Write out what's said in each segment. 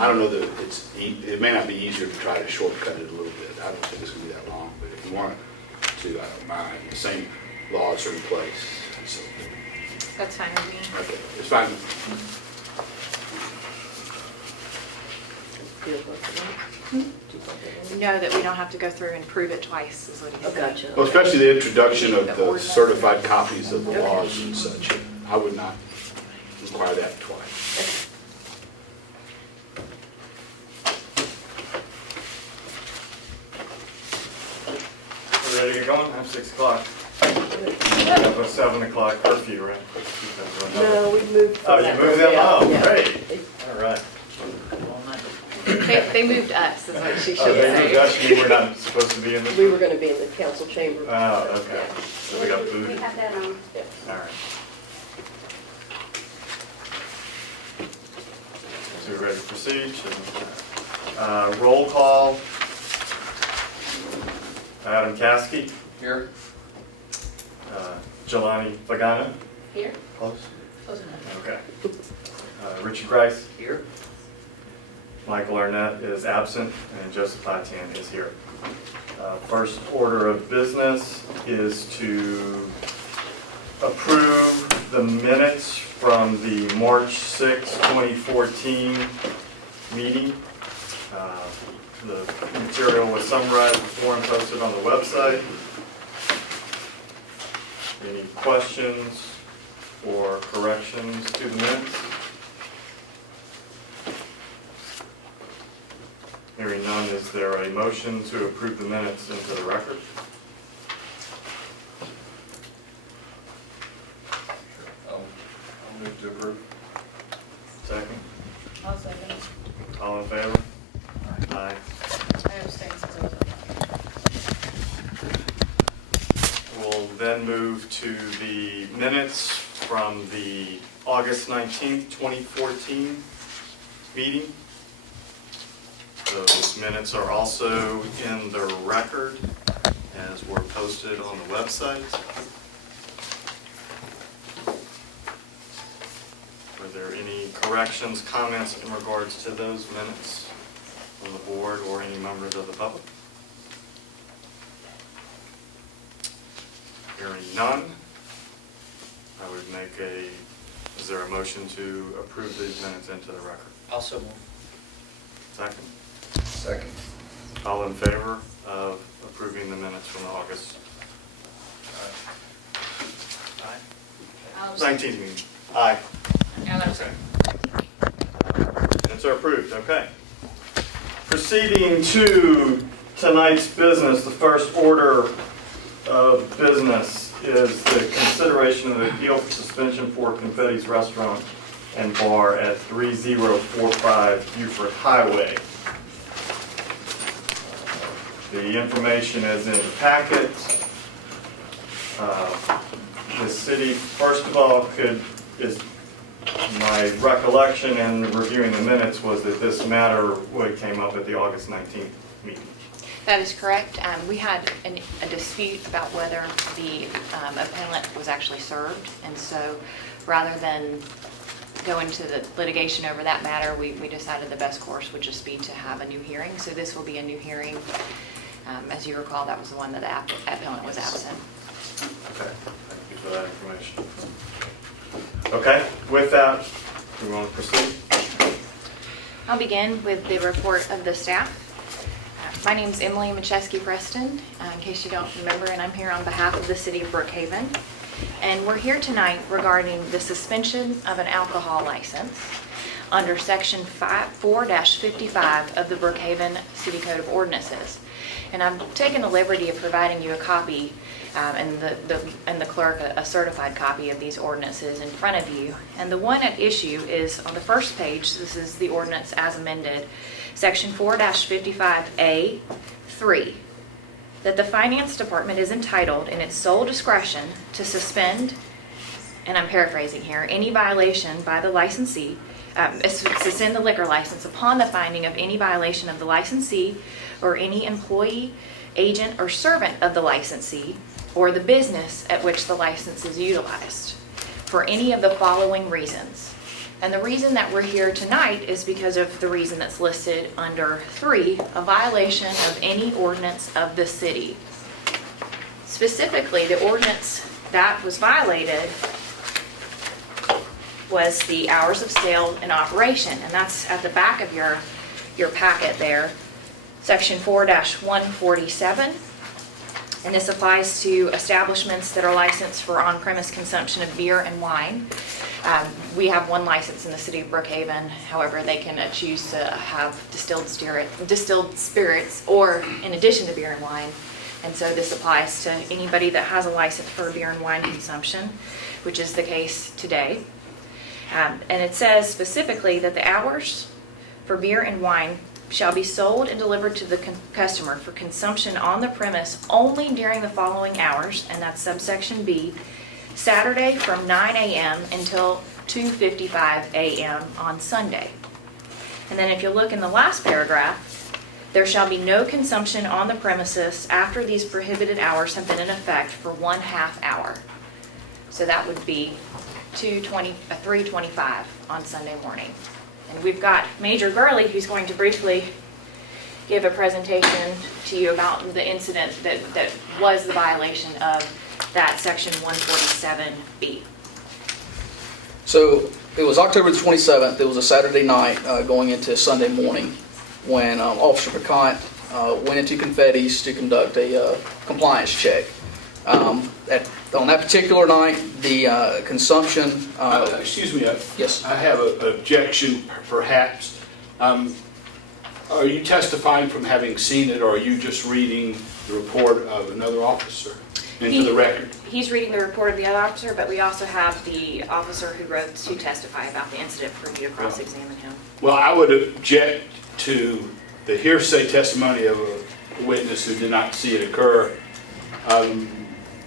I don't know that it may not be easier to try to shortcut it a little bit. I don't think it's going to be that long, but if you want to, I don't mind. The same laws are in place. So, That's fine with me. okay, it's fine. No, that we don't have to go through and prove it twice is what he said. Gotcha. Well, especially the introduction of the certified copies of the laws and such. I would not require that twice. We're ready to get going? I have 6 o'clock. I have a 7 o'clock curfew, right? No, we moved. Oh, you moved them? Oh, Yeah. great. All right. They moved us, is what she Oh, should they moved us, say. you were not supposed to be in this? We were going to be in the council chamber. Oh, okay. So we got We booted? have that on. All right. So we're ready to proceed? Roll call. Adam Caskey. Here. Jelani Pagano. Here? Close? Close enough. Okay. Richard Grice. Here. Michael Arnett is absent, and Joseph Latian is here. First order of business is to approve the minutes from the March 6, 2014 meeting. The material was summarized before and posted on the website. Any questions or corrections to the minutes? Hearing none, is there a motion to approve the minutes into the record? I'll move to approve. Second? I'll second. All in favor? Aye. I abstain since I was on We'll then move to the minutes from the August 19th, 2014 meeting. Those minutes are also in the record as were posted on the website. Were there any corrections, comments in regards to those minutes from the board or any members of the public? Hearing none, I would make is there a motion to approve these minutes into the record? Also move. Second? Second. All in favor of approving the minutes from the August I'll 19th meeting? Aye. I'll Okay. Minutes are approved, okay. Proceeding to tonight's business, the first order of business is the consideration of the appeal for suspension for Confetti's Restaurant and Bar at 3045 Buford Highway. The information is in the packet. The city, first of all, my recollection in reviewing the minutes was that this matter came up at the August 19th meeting. That is correct. We had a dispute about whether the appellant was actually served, and so rather than go into the litigation over that matter, we decided the best course would just be to have a new hearing. So this will be a new hearing. As you recall, that was the one that the appellant was absent. Okay, thank you for that information. Okay, with that, we want to proceed? I'll begin with the report of the staff. My name is Emily Macheski Preston, in case you don't remember, and I'm here on behalf of the city of Brookhaven. And we're here tonight regarding the suspension of an alcohol license under section 4-55 of the Brookhaven City Code of Ordinances. And I've taken the liberty of providing you a copy and the clerk a certified copy of these ordinances in front of you. And the one at issue is on the first page. This is the ordinance as amended, section 4-55A3, that the finance department is entitled in its sole discretion to suspend, and I'm paraphrasing here, any violation by the licensee, suspend the liquor license upon the finding of any violation of the licensee or any employee, agent, or servant of the licensee or the business at which the license is utilized for any of the following reasons. And the reason that we're here tonight is because of the reason that's listed under 3, a violation of any ordinance of the city. Specifically, the ordinance that was violated was the hours of sale and operation, and that's at the back of your packet there, section 4-147. And this applies to establishments that are licensed for on-premise consumption of beer and wine. We have one license in the city of Brookhaven. However, they can choose to have distilled spirits or in addition to beer and wine. And so this applies to anybody that has a license for beer and wine consumption, which is the case today. And it says specifically that the hours for beer and wine shall be sold and delivered to the customer for consumption on the premise only during the following hours, and that's subsection B, Saturday from 9 a.m. until 2:55 a.m. on Sunday. And then if you look in the last paragraph, there shall be no consumption on the premises after these prohibited hours have been in effect for 1/2 hour. So that would be 3:25 on Sunday morning. And we've got Major Gurley, who's going to briefly give a presentation to you about the incident that was the violation of that section 147B. So it was October the 27th. It was a Saturday night going into Sunday morning when Officer Picant went into Confetti's to conduct a compliance check. On that particular night, the consumption... Excuse me. Yes. I have an objection, perhaps. Are you testifying from having seen it, or are you just reading the report of another officer into the record? He's reading the report of the other officer, but we also have the officer who wrote to testify about the incident for me to cross-examine him. Well, I would object to the hearsay testimony of a witness who did not see it occur.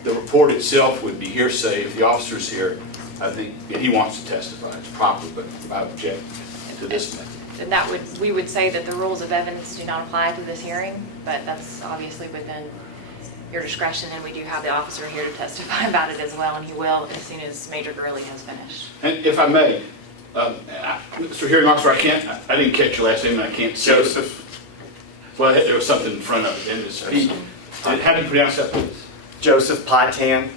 The report itself would be hearsay. If the officer's here, I think he wants to testify. It's proper, but I object to this method. And we would say that the rules of evidence do not apply to this hearing, but that's obviously within your discretion, and we do have the officer here to testify about it as well, and he will as soon as Major Gurley has finished. And if I may, Mr. Hearing Officer, I didn't catch your last name, and I can't see it. Joseph. Well, there was something in front of it. How do you pronounce that, please? Joseph Patan.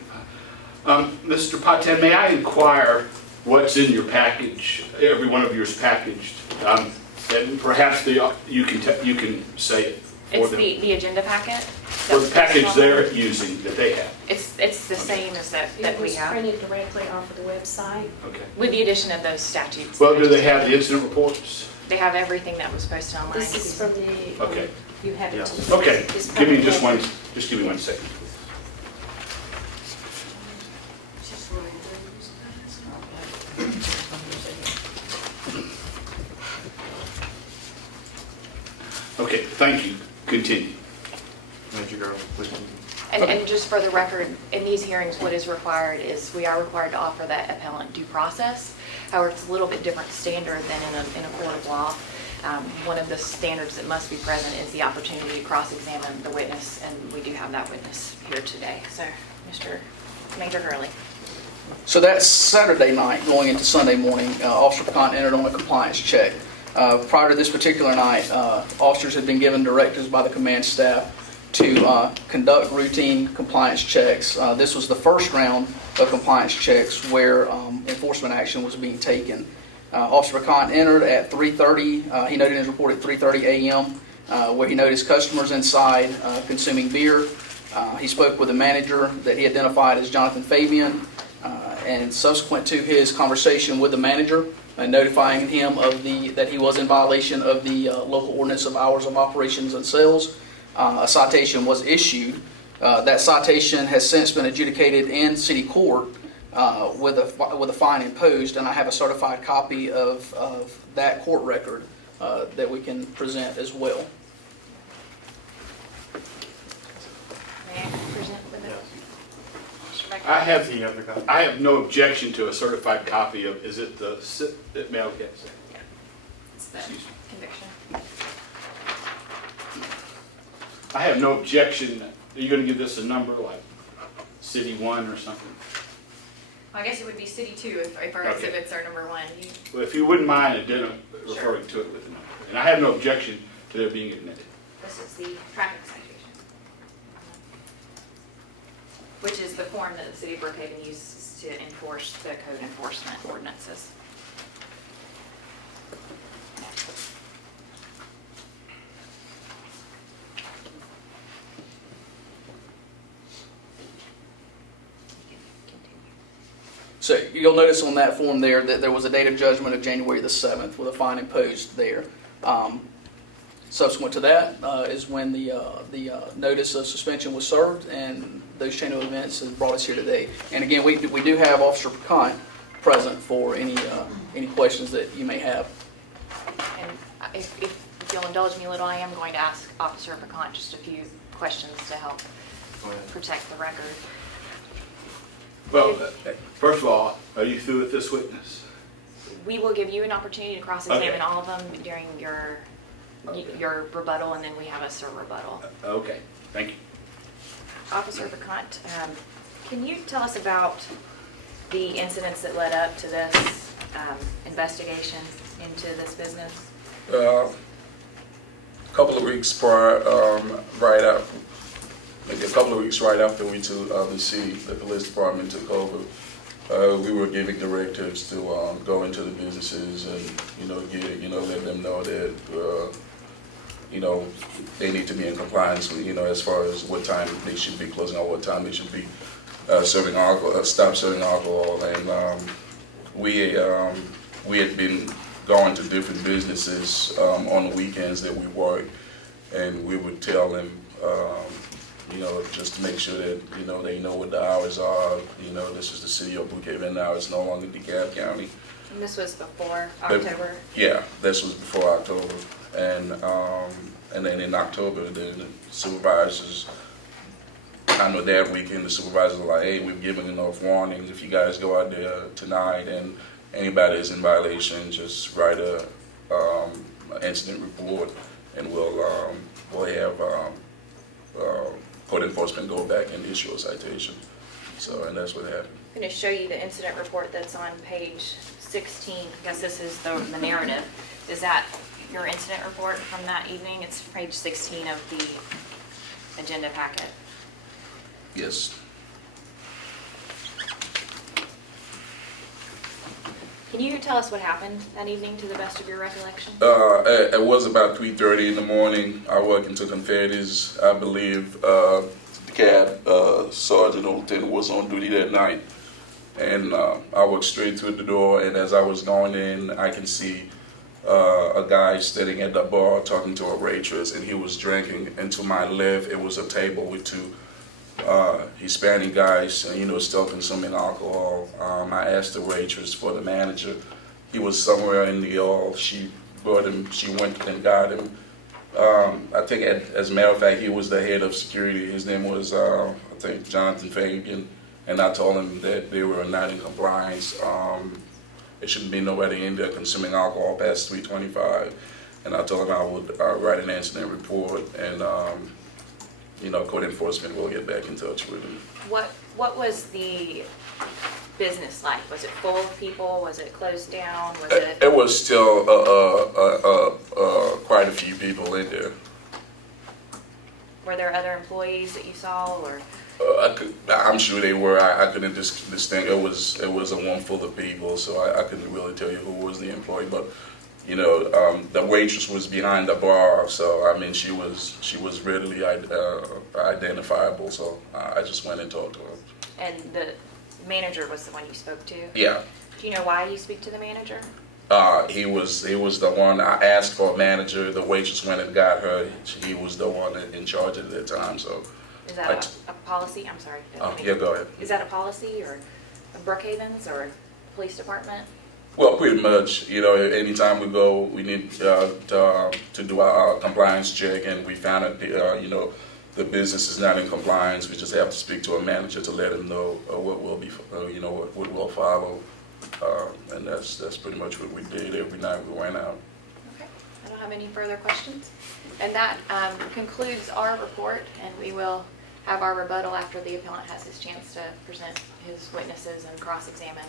Mr. Patan, may I inquire what's in your package? Every one of yours packaged, and perhaps you can say it for It's them. the agenda packet. Or the package they're using that they have. It's the same as that It we was have, printed directly off of the website. Okay. with the addition of those statutes. Well, do they have the incident reports? They have everything that was posted online. This is from the, Okay. you have it. Yes. Okay. It's Give me public just record. give me 1 second, please. Okay, thank you. Continue. Major Girl, please. And just for the record, in these hearings, what is required is we are required to offer that appellant due process. However, it's a little bit different standard than in a court of law. One of the standards that must be present is the opportunity to cross-examine the witness, and we do have that witness here today. So, Mr. Major Gurley. So that Saturday night going into Sunday morning, Officer Picant entered on a compliance check. Prior to this particular night, officers had been given directives by the command staff to conduct routine compliance checks. This was the first round of compliance checks where enforcement action was being taken. Officer Picant entered at 3:30. He noted in his report at 3:30 a.m. Where he noticed customers inside consuming beer. He spoke with a manager that he identified as Jonathan Fabian, and subsequent to his conversation with the manager and notifying him of that he was in violation of the local ordinance of hours of operations and sales, a citation was issued. That citation has since been adjudicated in city court with a fine imposed, and I have a certified copy of that court record that we can present as well. May I present with it? Mr. Becker? I have no objection to a certified copy of, is it the mail? Yes. Yeah. It's the Excuse me. conviction. I have no objection. Are you going to give this a number like City 1 or something? I guess it would be city two if our Okay. exhibits are number one. Well, if you wouldn't mind referring to it with the number. And I have no objection to their being admitted. This is the traffic citation, which is the form that the city of Brookhaven uses to enforce the code enforcement ordinances. So you'll notice on that form there that there was a date of judgment of January the 7th with a fine imposed there. Subsequent to that is when the notice of suspension was served, and those chain of events has brought us here today. And again, we do have Officer Pecant present for any questions that you may have. And if you'll indulge me a little, I am going to ask Officer Pecant just a few questions to help protect the record. Well, first of all, are you through with this witness? We will give you an opportunity to cross-examine Okay. all of them during your rebuttal, and then we have a rebuttal. Okay, thank you. Officer Pecant, can you tell us about the incidents that led up to this investigation into this business? A couple of weeks prior, maybe a couple of weeks right after the police department took over, we were giving directives to go into the businesses and let them know that they need to be in compliance with, as far as what time they should be closing or what time they should be serving alcohol, stop serving alcohol, and we had been going to different businesses on the weekends that we worked, and we would tell them, just to make sure that, they know what the hours are. This is the city of Brookhaven now, it's no longer DeKalb County. And this was before October? Yeah, this was before October. And then in October, the supervisors, I know that weekend, the supervisors were like, hey, we've given enough warnings. If you guys go out there tonight and anybody is in violation, just write an incident report, and we'll have code enforcement go back and issue a citation. So, and that's what happened. I'm going to show you the incident report that's on page 16. I guess this is the narrative. Is that your incident report from that evening? It's page 16 of the agenda packet. Yes. Can you tell us what happened that evening to the best of your recollection? It was about 3:30 in the morning. I worked into Confetti's. I believe the cab sergeant or lieutenant was on duty that night. And I walked straight through the door, and as I was going in, I can see a guy standing at the bar talking to a waitress, and he was drinking. And to my left, it was a table with two Hispanic guys, still consuming alcohol. I asked the waitress for the manager. He was somewhere in the hall. She brought him. She went and got him. I think, as a matter of fact, he was the head of security. His name was, I think, Jonathan Fabian. And I told him that they were not in compliance. There shouldn't be nobody in there consuming alcohol past 3:25. And I told him I would write an incident report, and code enforcement will get back in touch with him. What was the business like? Was it full of people? Was it closed down? Was it? It was still quite a few people in there. Were there other employees that you saw, or? I'm sure they were. I couldn't distinct. It was a room full of people, so I couldn't really tell you who was the employee. But the waitress was behind the bar, so I mean she was readily identifiable. So I just went and talked to her. And the manager was the one you spoke to? Yeah. Do you know why you speak to the manager? He was the one. I asked for a manager. The waitress went and got her. He was the one in charge at that time. So. Is that a policy? I'm sorry. Yeah, go ahead. Is that a policy or a Brookhaven's or police department? Well, pretty much. Anytime we go, we need to do our compliance check, and we found that the business is not in compliance. We just have to speak to a manager to let him know what will be, what will follow, and that's pretty much what we did every night we went out. Okay. I don't have any further questions. And that concludes our report, and we will have our rebuttal after the appellant has his chance to present his witnesses and cross-examine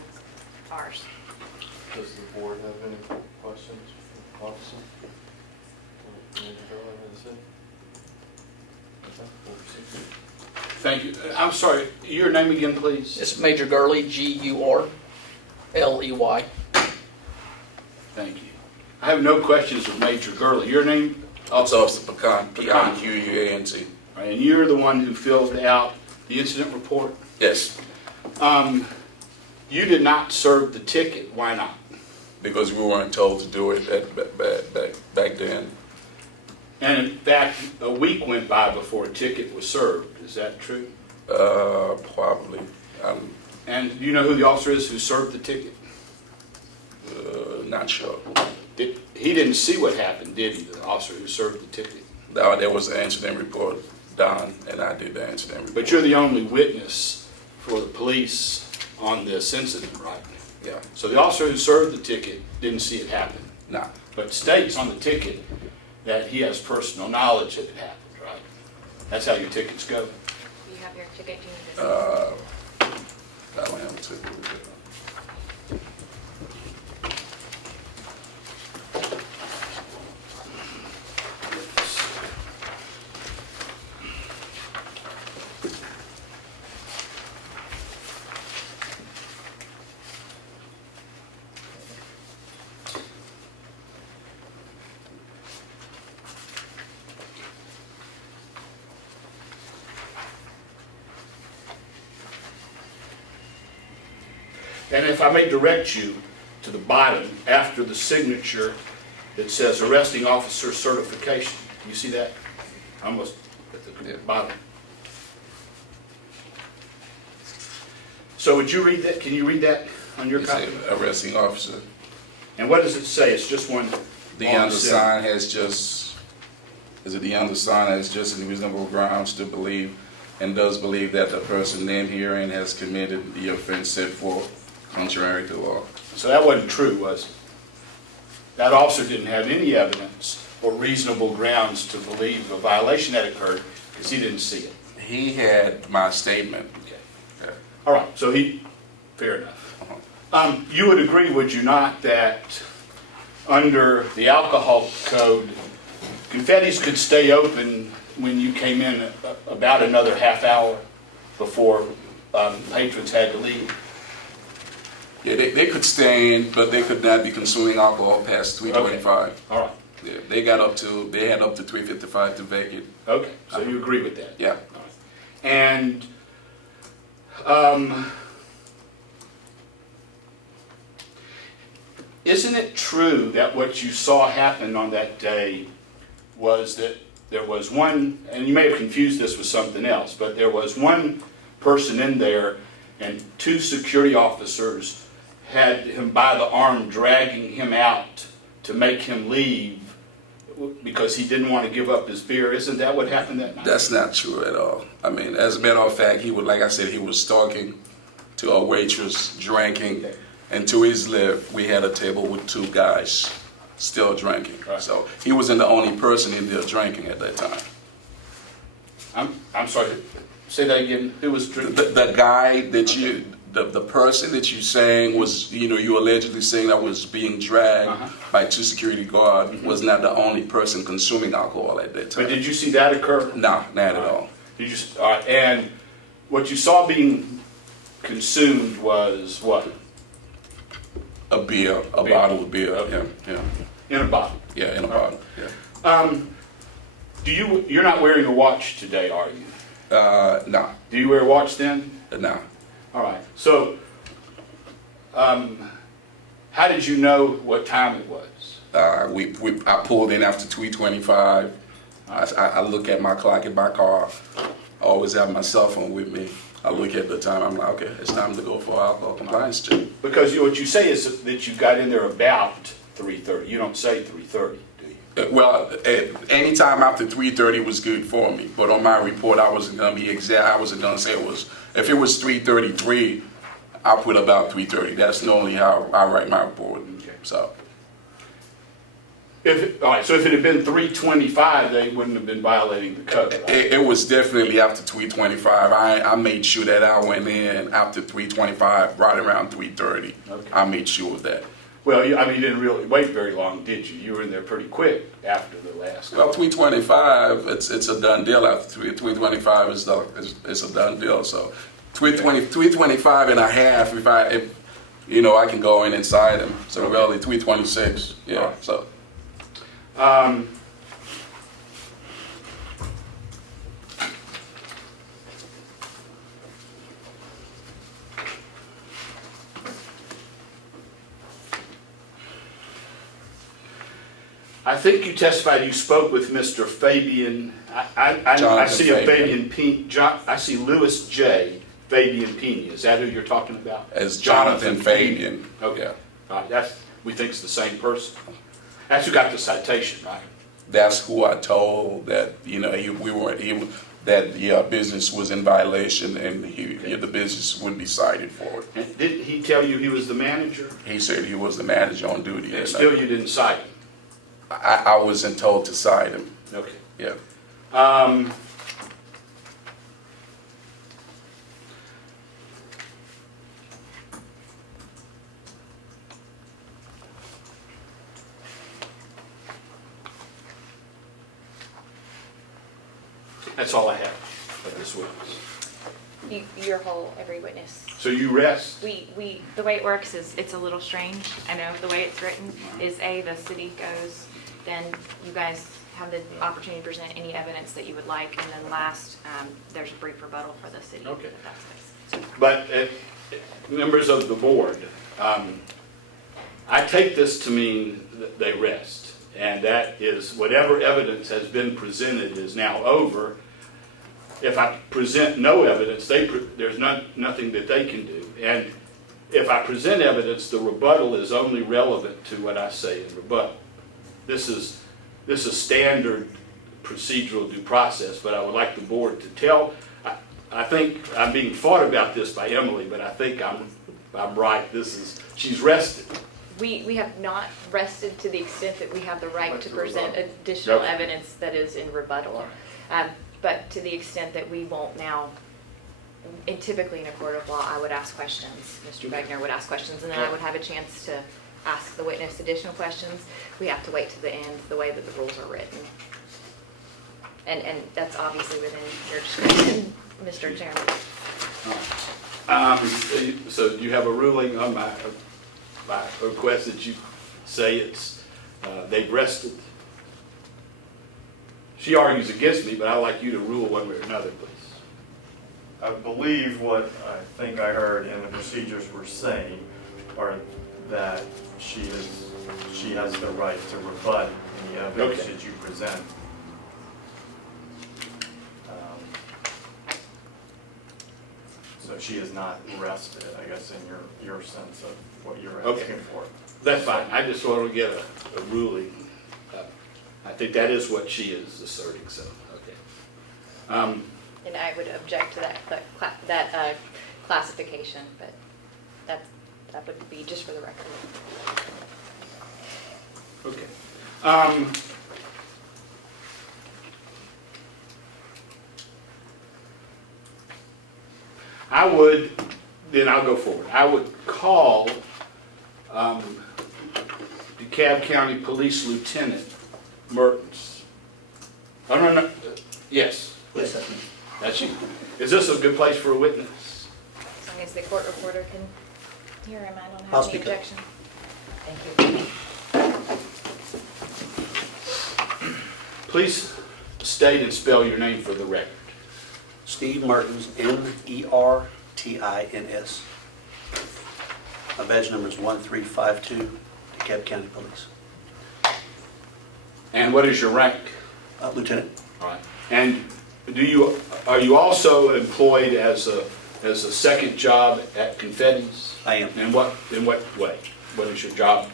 ours. Does the board have any questions for the officer? Thank you. I'm sorry, your name again, please? It's Major Gurley, Gurley. Thank you. I have no questions of Major Gurley. Your name? It's Officer Pecan, P-I-Q-U-A-N-T. And you're the one who filled out the incident report? Yes, You did not serve the ticket. Why not? because we weren't told to do it back then. And in fact, a week went by before a ticket was served. Is that true? Probably. And do you know who the officer is who served the ticket? Not sure. He didn't see what happened, did he, the officer who served the ticket? There was an incident report done, and I did the incident report. But you're the only witness for the police on this incident, right? Yeah, So the officer who served the ticket didn't see it happen, nah. but states on the ticket that he has personal knowledge that it happened, right? That's how your tickets go. You have your ticket, you need to. I don't have to. And if I may direct you to the bottom, after the signature, it says arresting officer certification. You see that? Almost at the bottom. So would you read that? Can you read that on your You copy? say arresting officer. And what does it say? It's just one. The on undersigned has just, the undersigned has just in reasonable grounds to believe and does believe that the person named herein has committed the offense set forth contrary to law. So that wasn't true, was it? That officer didn't have any evidence or reasonable grounds to believe a violation had occurred because he didn't see it. He had my statement. Okay. All right, so fair enough. You would agree, would you not, that under the alcohol code, Confetti's could stay open when you came in about another half hour before patrons had to leave? Yeah, they could stay in, but they could not be consuming alcohol past 3:25. All right, Yeah, they had up to 3:55 to vacate. okay, so you agree with that? Yeah. All right. And isn't it true that what you saw happen on that day was that there was one, and you may have confused this with something else, but there was one person in there and two security officers had him by the arm dragging him out to make him leave because he didn't want to give up his beer? Isn't that what happened that night? That's not true at all. I mean, as a matter of fact, like I said, he was talking to a waitress, drinking, Okay. and to his left, we had a table with two guys still drinking. Right. So he wasn't the only person in there drinking at that time. I'm sorry, say that again. Who was drinking? The guy that the person that you saying was, you allegedly saying that was being dragged by two security guards was not the only person consuming alcohol at that time. But did you see that occur? No, not at all. Did you? All right, and what you saw being consumed was what? A beer, a Beer. bottle of beer. Okay. Yeah, In a bottle. yeah, in a bottle. Yeah. You're not wearing a watch today, are you? No, Do you wear a watch then? no. All right. So, how did you know what time it was? I pulled in after 3:25. I look at my clock in my car. I always have my cell phone with me. I look at the time. I'm like, okay, it's time to go for alcohol compliance check. Because what you say is that you got in there about 3:30. You don't say 3:30, do you? Well, any time after 3:30 was good for me. But on my report, I wasn't going to be exact. I wasn't going to say it was. If it was 3:33, I'll put about 3:30. That's normally how I write my report. Okay. So, All right, so if it had been 3:25, they wouldn't have been violating the code, right? It was definitely after 3:25. I made sure that I went in after 3:25, right around 3:30. Okay. I made sure of that. Well, I mean, you didn't really wait very long, did you? You were in there pretty quick after the last. Well, 3:25, it's a done deal after 3:25 is a done deal. So 3:25 and a half, if I can go in inside them. So Okay. really 3:26, yeah, Right. so. I think you testified you spoke with Mr. Fabian, I Jonathan see a Fabian. Fabian I see Louis J. Fabian Pena. Is that who you're talking about? As Jonathan Fabian. Okay. Yeah. All right, we think it's the same person. That's who got the citation, right? That's who I told that, that the business was in violation and the business would be cited for it. And didn't he tell you he was the manager? He said he was the manager on duty. And still you didn't cite him? I wasn't told to cite him, Okay. yeah. That's all I have of this witness. Your whole, every witness. So you rest? The way it works is, it's a little strange. I know the way it's written is the city goes, then you guys have the opportunity to present any evidence that you would like, and then last, there's a brief rebuttal for the city. Okay. if that's the case. But members of the board, I take this to mean that they rest. And that is, whatever evidence has been presented is now over. If I present no evidence, there's nothing that they can do. And if I present evidence, the rebuttal is only relevant to what I say in rebuttal. This is standard procedural due process, but I would like the board to tell, I think I'm being fought about this by Emily, but I think I'm right. She's rested. We have not rested to the extent that we have the right to present additional Okay. evidence that is in rebuttal. But to the extent that we won't now, and typically in a court of law, I would ask questions. Mr. Begner would ask questions, and then I would have a chance to ask the witness additional questions. We have to wait to the end, the way that the rules are written. And that's obviously within your discretion, Mr. Chairman. So do you have a ruling on my request that you say they've rested? She argues against me, but I'd like you to rule one way or another, please. I believe what I think I heard in the procedures we're saying are that she has the right to rebut any evidence Okay. that you present. So she is not rested, I guess, in your sense of what you're Okay. asking for. That's fine. I just want to get a ruling. I think that is what she is asserting, so, okay. And I would object to that classification, but that would be just for the record. Okay. Then I'll go forward. I would call DeKalb County Police Lieutenant Mertens. Oh, no, yes. Yes, that's me. That's you. Is this a good place for a witness? As long as the court reporter can hear him, I don't I'll have any speak up. objection. Thank you. Please state and spell your name for the record. Steve Mertens, Mertins. My badge number is 1352, DeKalb County Police. And what is your rank? Lieutenant. All right. And are you also employed as a second job at Confetti's? I am. In what way? What is your job?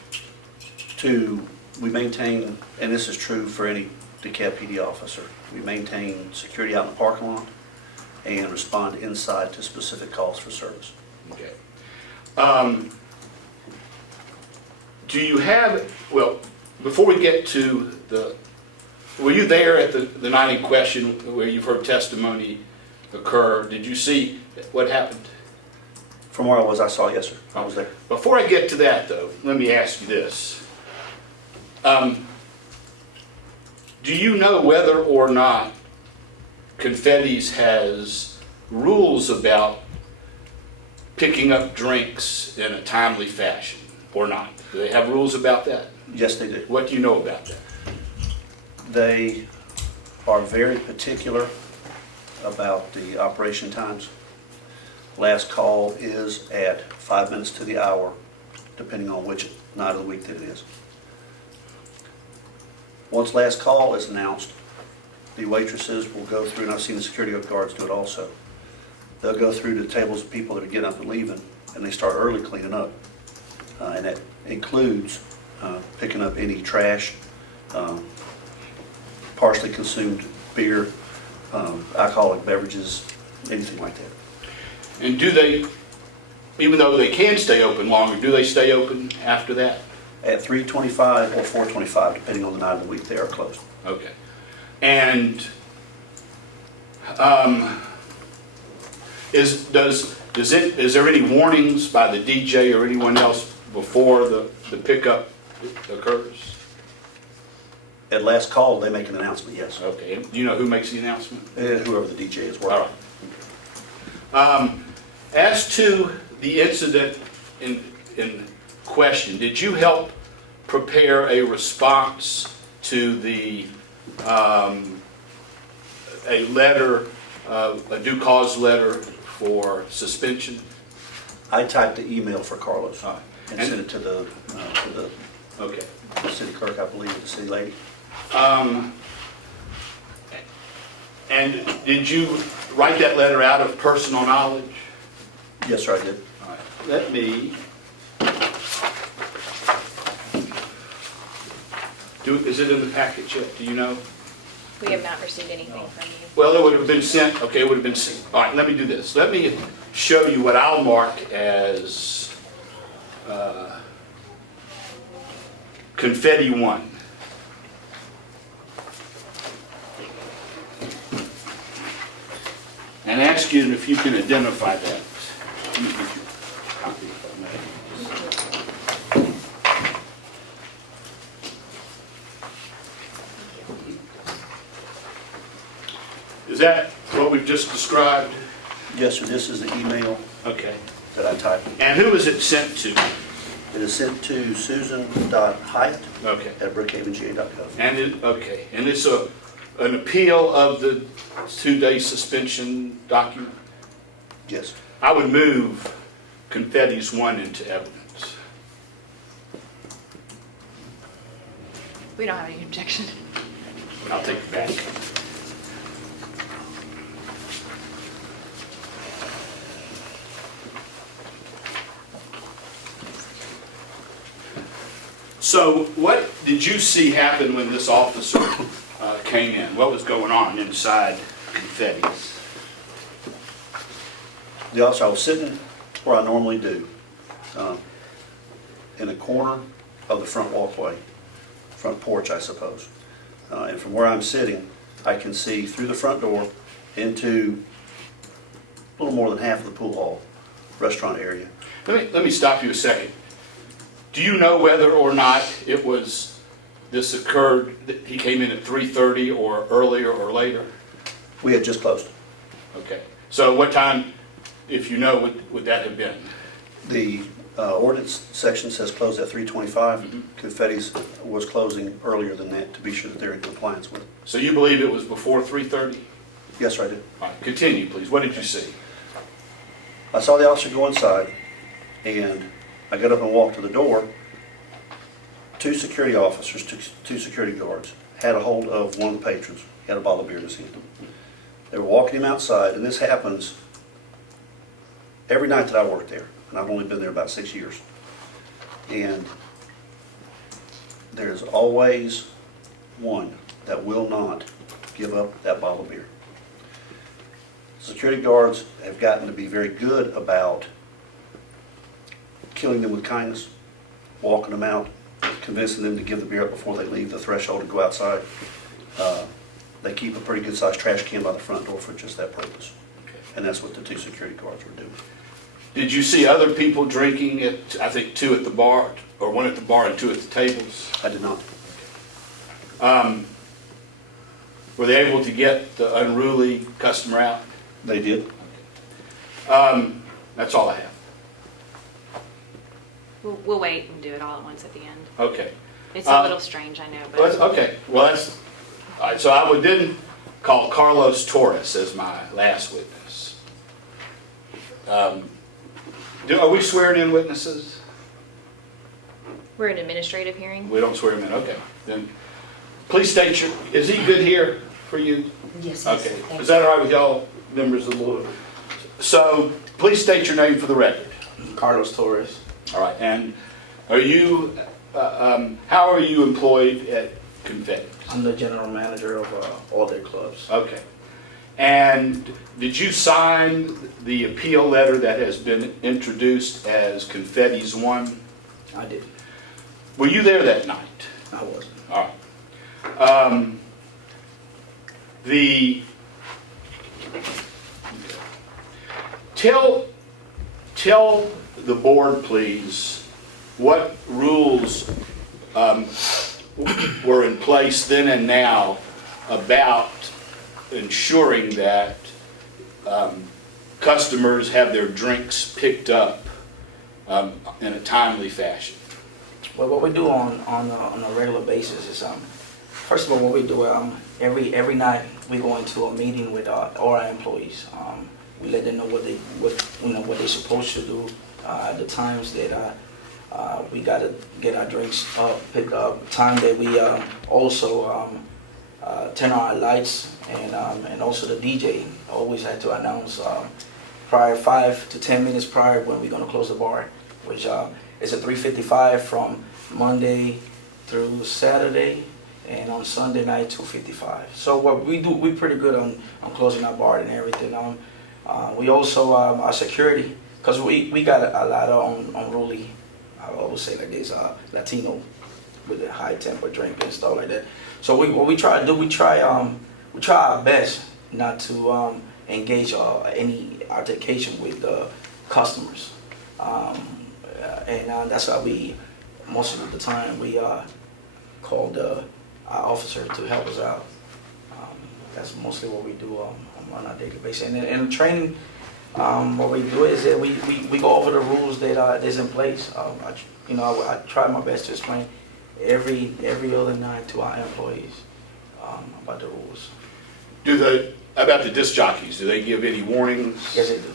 We maintain, and this is true for any DeKalb PD officer, we maintain security out in the parking lot and respond inside to specific calls for service. Okay. Do you have, well, Before we get to were you there at the night in question where you've heard testimony occur? Did you see what happened? From where I was, I saw, yes, sir. I was there. Before I get to that, though, let me ask you this. Do you know whether or not Confetti's has rules about picking up drinks in a timely fashion or not? Do they have rules about that? Yes, they do. What do you know about that? They are very particular about the operation times. Last call is at 5 minutes to the hour, depending on which night of the week that it is. Once last call is announced, the waitresses will go through, and I've seen the security guards do it also. They'll go through the tables of people that are getting up and leaving, and they start early cleaning up. And that includes picking up any trash, partially consumed beer, alcoholic beverages, anything like that. And do they, even though they can stay open longer, do they stay open after that? At 3:25 or 4:25, depending on the night of the week, they are closed. Okay. And is there any warnings by the DJ or anyone else before the pickup occurs? At last call, they make an announcement, yes. Okay. And do you know who makes the announcement? Whoever the DJ is All working. right. As to the incident in question, did you help prepare a response to the a letter, a due cause letter for suspension? I typed the email for Carlos All right. and sent it to the Okay. city clerk, I believe, the city lady. And did you write that letter out of personal knowledge? Yes, sir, I did. All right. Let me is it in the package yet? Do you know? We have not received anything from you. Well, it would have been sent, okay, it would have been sent. All right, let me do this. Let me show you what I'll mark as Confetti 1. And ask you if you can identify that. Let me give you a copy if I may. Is that what we've just described? Yes, sir, this is the email Okay. that I typed. And who is it sent to? It is sent to Susan.Hyatt Okay. at brookhavenga.gov. And okay. And it's an appeal of the 2-day suspension document? Yes. I would move Confetti's 1 into evidence. We don't have any objection. I'll take it back. So what did you see happen when this officer came in? What was going on inside Confetti's? The officer, I was sitting where I normally do, in a corner of the front walkway, front porch, I suppose. And from where I'm sitting, I can see through the front door into a little more than half of the pool hall, restaurant area. Let me stop you a second. Do you know whether or not this occurred, that he came in at 3:30 or earlier or later? We had just closed. Okay. So what time, if you know, would that have been? The ordinance section says closed at 3:25. Confetti's was closing earlier than that to be sure that they're in compliance with it. So you believe it was before 3:30? Yes, sir, I did. All right, continue, please. What did you see? I saw the officer go inside, and I got up and walked to the door. 2 security officers, 2 security guards, had a hold of one of the patrons. He had a bottle of beer in his hand. They were walking him outside, and this happens every night that I work there, and I've only been there about 6 years. And there's always one that will not give up that bottle of beer. Security guards have gotten to be very good about killing them with kindness, walking them out, convincing them to give the beer up before they leave the threshold to go outside. They keep a pretty good sized trash can by the front door for just that purpose. And that's what the 2 security guards were doing. Did you see other people drinking at, I think, 2 at the bar, or 1 at the bar and 2 at the tables? I did not. Were they able to get the unruly customer out? They did. That's all I have. We'll wait and do it all at once at the end. Okay. It's a little strange, I know, Well, that's, but okay, well, that's, all right, so I would then call Carlos Torres as my last witness. Are we swearing in witnesses? we're an administrative hearing. We don't swear him in, okay. Then, please state your, is he good here for you? Yes. Okay, is that all right with y'all, members of the board? So, please state your name for the record. Carlos Torres. All right, and are you, how are you employed at Confetti? I'm the general manager of all their clubs. Okay. And did you sign the appeal letter that has been introduced as Confetti's 1? I did. Were you there that night? I wasn't. All right. Tell the board, please, what rules were in place then and now about ensuring that customers have their drinks picked up in a timely fashion. Well, what we do on a regular basis is, first of all, what we do every night we go into a meeting with all our employees. We let them know what they're supposed to do at the times that we got to get our drinks picked up. Time that we also turn on our lights, and also the DJ always had to announce prior 5 to 10 minutes prior when we're going to close the bar, which is a 3:55 from Monday through Saturday, and on Sunday night 2:55. So what we do, we're pretty good on closing our bar and everything. We also our security, because we got a lot of unruly, I always say like this, Latino with the high temper drink and stuff like that. So what we try to do, we try our best not to engage any altercation with the customers, and that's why we most of the time we called our officer to help us out. That's mostly what we do on a daily basis. And in training, what we do is that we go over the rules that is in place. I try my best to explain every other night to our employees about the rules. About the disc jockeys, do they give any warnings? Yes, they do.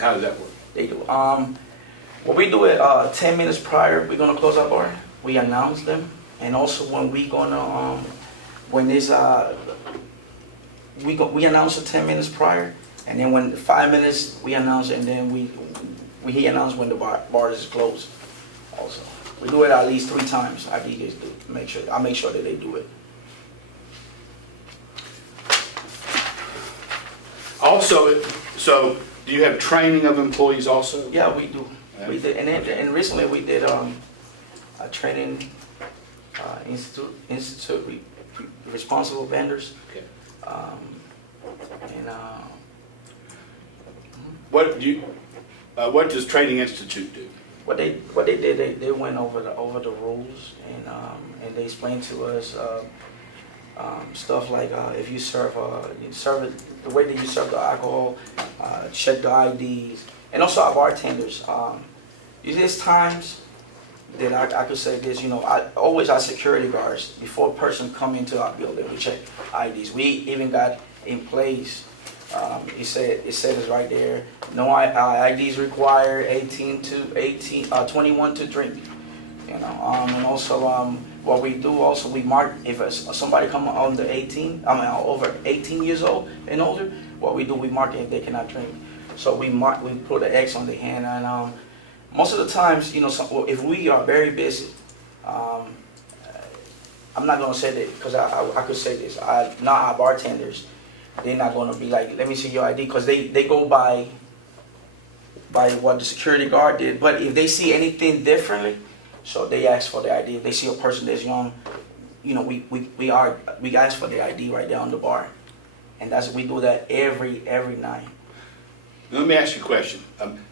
How does that work? They do. What we do is 10 minutes prior, we're gonna close our bar. We announce them, and also when we gonna when there's we announce it 10 minutes prior, and then when 5 minutes we announce it, and then he announce when the bar is closed. Also, we do it at least 3 times. Our DJs do. I make sure that they do it. Also, so do you have training of employees also? Yeah, we do. Yeah. We did, and recently we did a training institute responsible vendors. Okay. And What does Training Institute do? what they did, they went over the rules, and they explained to us stuff like if you serve it the way that you serve the alcohol, check the IDs, and also our bartenders. There's times that I could say this, always our security guards, before a person come into our building, we check IDs. We even got in place, it says right there, no IDs required, 21 to drink. And also what we do also, we mark if somebody come under 18, over 18 years old and older, what we do, we mark it if they cannot drink. So we put an X on the hand, and most of the times, if we are very busy, I'm not gonna say that because I could say this. Not our bartenders, they're not gonna be like, let me see your ID, because they go by what the security guard did. But if they see anything differently, So they ask for the ID. If they see a person that's young, you know, we ask for the ID right there on the bar, and we do that every night. Let me ask you a question.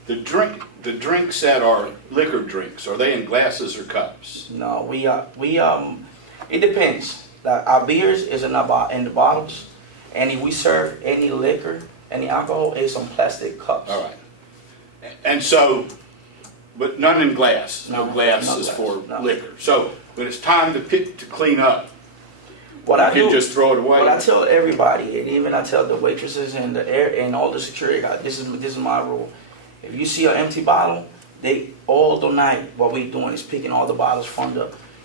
The drinks that are liquor drinks, are they in glasses or cups? No, it depends. Our beers is in the bottles, and if we serve any liquor, any alcohol, it's on plastic cups. All right. And so, but none in glass? No No, glass no is glass, for no. liquor. So when it's time to clean up, What I you can do, just throw it away? what I tell everybody, and even I tell the waitresses and and all the security guys, this is my rule. If you see an empty bottle, they all the night what we doing is picking all the bottles from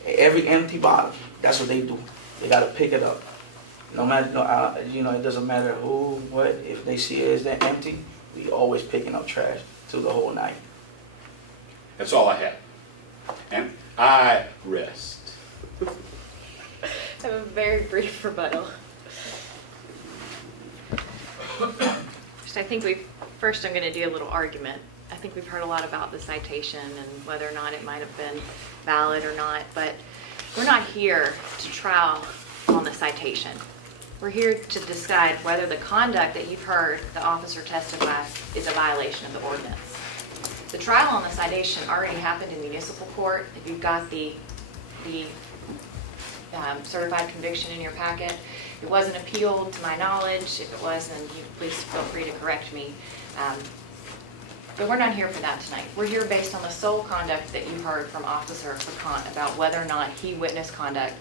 every empty bottle. That's what they do. They gotta pick it up. No matter, you know, it doesn't matter who, what. If they see it as that empty, we always picking up trash through the whole night. That's all I have. And I rest. I have a very brief rebuttal. So I think first I'm going to do a little argument. I think we've heard a lot about the citation and whether or not it might have been valid or not, but we're not here to trial on the citation. We're here to decide whether the conduct that you've heard the officer testify is a violation of the ordinance. The trial on the citation already happened in municipal court. If you've got the certified conviction in your packet. It wasn't appealed to my knowledge. If it was, then you please feel free to correct me. But we're not here for that tonight. We're here based on the sole conduct that you heard from Officer Picant about whether or not he witnessed conduct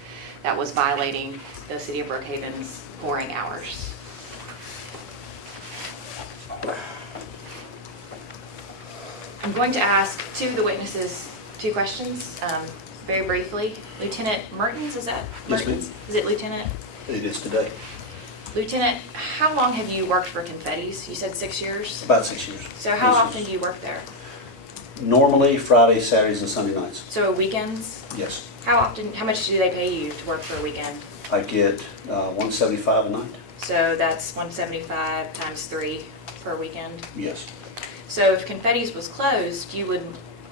that was violating the City of Brookhaven's pouring hours. I'm going to ask two of the witnesses 2 questions. Very briefly, Lieutenant Mertens, is that Yes, ma'am. Mertens? Is it Lieutenant? It is today, Lieutenant, how long have you worked for Confetti's? You said 6 years? about 6 years. So how Yes, often do you work there? Normally Fridays, Saturdays, and Sunday nights. So weekends? Yes. How much do they pay you to work for a weekend? I get $175 a night. So that's 175 times 3 per weekend. Yes. So if Confetti's was closed, you would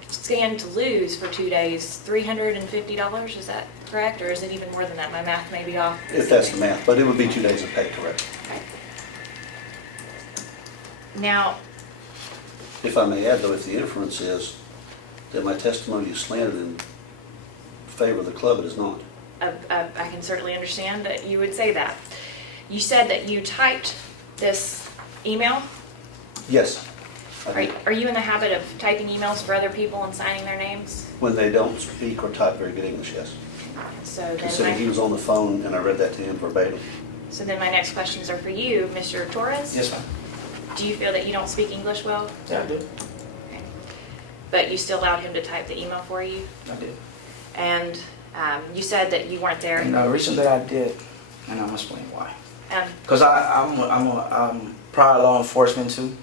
stand to lose for 2 days $350, is that correct? Or is it even more than that? My math may be off. If that's the math, but it would be 2 days of pay, correct? Okay. Now, If I may add, though, if the inference is that my testimony is slanted in favor of the club, it is not. I can certainly understand that you would say that. You said that you typed this email. Yes. I do. Are you in the habit of typing emails for other people and signing their names? When they don't speak or type very good English, yes. So Considering he then was on the phone and I read that to him verbatim. my next questions are for you, Mr. Torres. Yes, ma'am. Do you feel that you don't speak English well? Yeah, I do. Okay. But you still allowed him to type the email for you? I did. And you said that you weren't there. And the reason that I did, and I'm gonna explain why. Because I'm prior law enforcement too.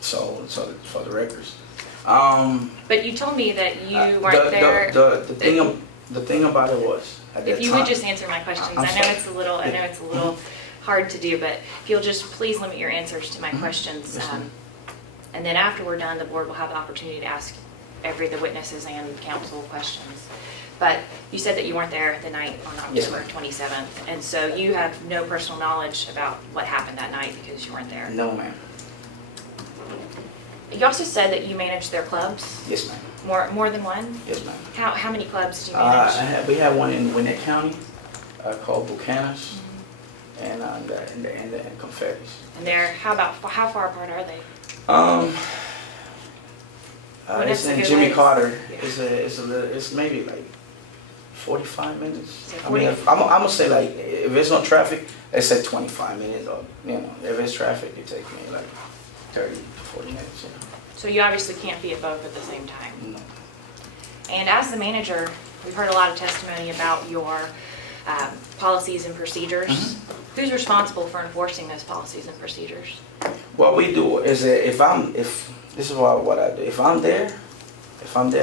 So for the records. But you told me that you weren't there. The thing about it was at that If you time- would just answer my questions, I'm I know sorry. it's a little hard to do, but if you'll just please limit your answers to my questions. Yes, ma'am. And then after we're done, the board will have the opportunity to ask the witnesses and counsel questions. But you said that you weren't there the night on Yes, October ma'am. 27th, and so you have no personal knowledge about what happened that night because you weren't there. No, ma'am. You also said that you manage their clubs, Yes, ma'am. more than one? Yes, ma'am. How many clubs do you manage? We have one in Gwinnett County called Brookhaven, and Confetti's. And how far apart are they? It's in good Jimmy ways. Carter. Yeah. It's maybe like 45 minutes. So I mean, I'm gonna say like if there's no traffic, let's say 25 minutes. Or if there's traffic, it takes me like 30 to 40 minutes. So you obviously can't be at both at the same time. No. And as the manager, we've heard a lot of testimony about your policies and procedures. Who's responsible for enforcing those policies and procedures? What we do is that if this is what I do. If I'm there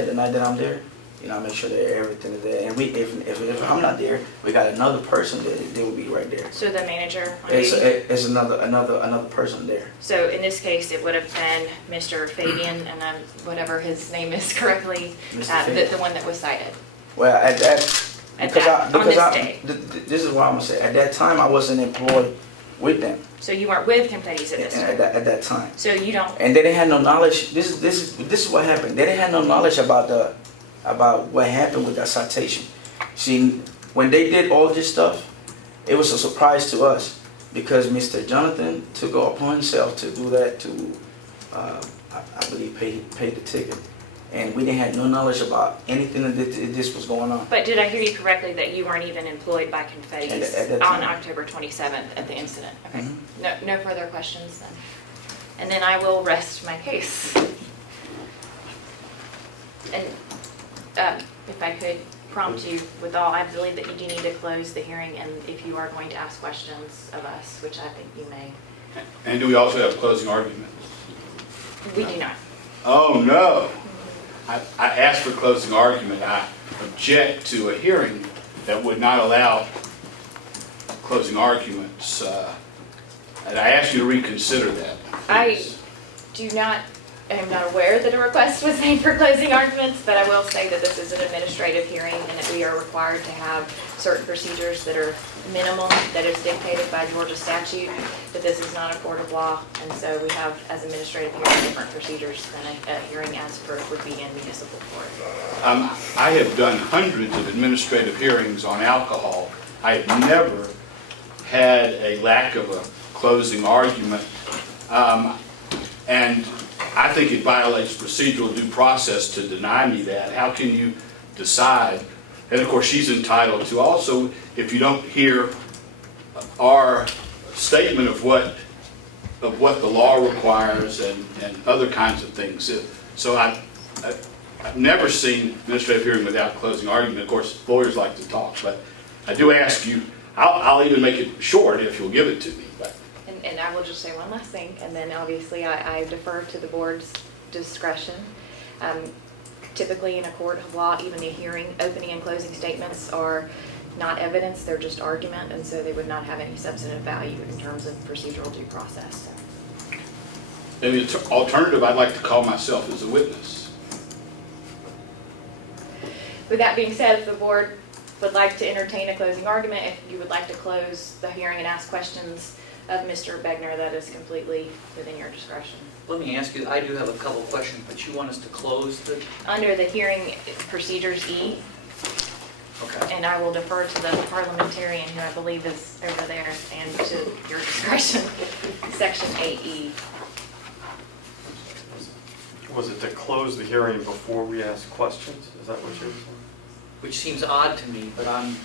the night that I'm there, You know, I make sure that everything is there. And if I'm not there, we got another person that will be right there. So the manager on It's, duty? it's another person there. So in this case, it would have been Mr. Fabian, and whatever his name is correctly, Mr. Fabian. the one that was cited. Well, At that- on this day. This is what I'm gonna say. At that time, I wasn't employed with them. So you weren't with Confetti's at this time? At that time. So you don't, And they didn't have no knowledge. This is what happened. They didn't have no knowledge about what happened with that citation. See, when they did all this stuff, it was a surprise to us because Mr. Jonathan took it upon himself to do that to, I believe, pay the ticket, and we didn't have no knowledge about anything that this was going on. but did I hear you correctly that you weren't even employed by Confetti's At that on time. October 27th at the incident? Okay. Mhm. No further questions then? And then I will rest my case. And if I could prompt you with all, I believe that you do need to close the hearing, and if you are going to ask questions of us, which I think you may, And do we also have closing arguments? we do not. Oh, no. I asked for closing argument. I object to a hearing that would not allow closing arguments. And I ask you to reconsider that. please. I am not aware that a request was made for closing arguments, but I will say that this is an administrative hearing and that we are required to have certain procedures that are minimal, that is dictated by Georgia statute, but this is not a court of law, and so we have, as administrative hearing, different procedures than a hearing as per would be in municipal court. I have done hundreds of administrative hearings on alcohol. I have never had a lack of a closing argument. And I think it violates procedural due process to deny me that. How can you decide? And of course, she's entitled to also, if you don't hear our statement of what the law requires and other kinds of things. So I've never seen administrative hearing without closing argument. Of course, lawyers like to talk, but I do ask you, I'll even make it short if you'll give it to me. But And I will just say one last thing, and then obviously I defer to the board's discretion. Typically in a court of law, even the hearing, opening and closing statements are not evidence, they're just argument, and so they would not have any substantive value in terms of procedural due process. in the alternative, I'd like to call myself as a witness. With that being said, if the board would like to entertain a closing argument, if you would like to close the hearing and ask questions of Mr. Begner, that is completely within your discretion. Let me ask you, I do have a couple of questions, but you want us to close the, Under the hearing procedures E, okay. and I will defer to the parliamentarian who I believe is over there and to your discretion, section 8E. Was it to close the hearing before we ask questions? Is that what you're saying? Which seems odd to me, but I'm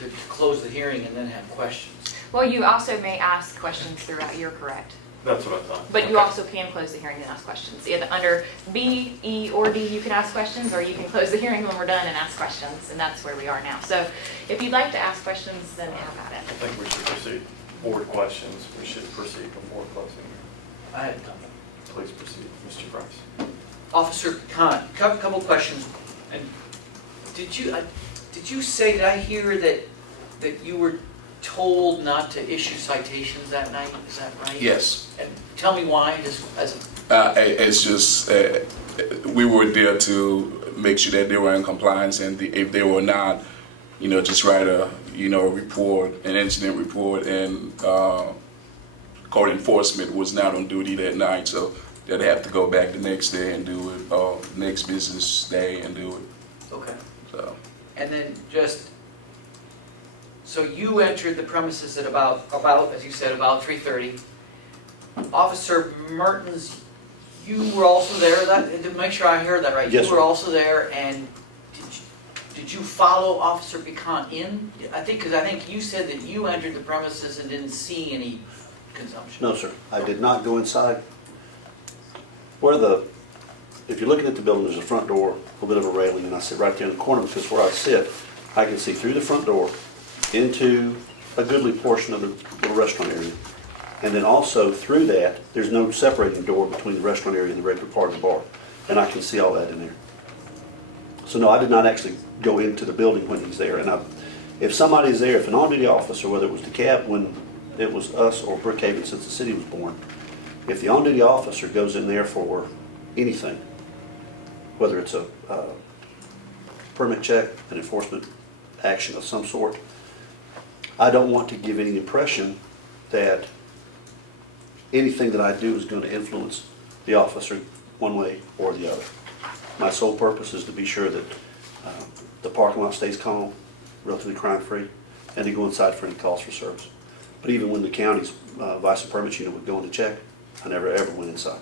to close the hearing and then have questions. Well, you also may ask questions throughout, you're correct. That's what I thought. But you Okay. also can close the hearing and ask questions. Either under B, E, or D, you can ask questions, or you can close the hearing when we're done and ask questions, and that's where we are now. So if you'd like to ask questions, then have at I it. think we should proceed. Board questions, we should proceed before closing. I had a couple. Please proceed, Mr. Price. Officer Khan, couple questions. And did you say, did I hear that you were told not to issue citations that night? Is that right? Yes. And tell me why, just as a, It's just, we were there to make sure that they were in compliance, and if they were not, just write a, report, an incident report, and code enforcement was not on duty that night, so they'd have to go back the next day and do it, or next business day and do it, okay. so. And then just, so you entered the premises at about, as you said, about 3:30. Officer Mertens, you were also there, to make sure I heard that right? Yes, You were sir. also there, and did you follow Officer Pecan in? Because I think you said that you entered the premises and didn't see any consumption. No, sir, I did not go inside. If you're looking at the building, there's a front door, a little bit of a railing, and I sit right there in the corner because where I sit, I can see through the front door into a goodly portion of the little restaurant area. And then also through that, there's no separating door between the restaurant area and the regular part of the bar. And I can see all that in there. So no, I did not actually go into the building when he's there. And if somebody's there, if an on-duty officer, whether it was DeKalb when it was us or Brookhaven since the city was born, if the on-duty officer goes in there for anything, whether it's a permit check, an enforcement action of some sort, I don't want to give any impression that anything that I do is going to influence the officer one way or the other. My sole purpose is to be sure that the parking lot stays calm, relatively crime-free, and to go inside for any calls for service. But even when the county's vice and permits unit would go in to check, I never ever went inside.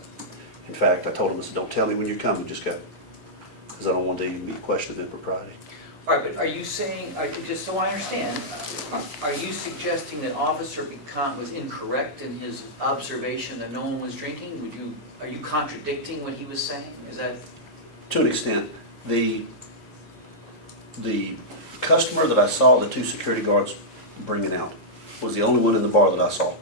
In fact, I told them, I said, don't tell me when you're coming, just go. Because I don't want to even be a question of impropriety. All right, but are you saying, just so I understand, are you suggesting that Officer Picant was incorrect in his observation that no one was drinking? Are you contradicting what he was saying? Is that? To an extent, the customer that I saw the 2 security guards bringing out was the only one in the bar that I saw.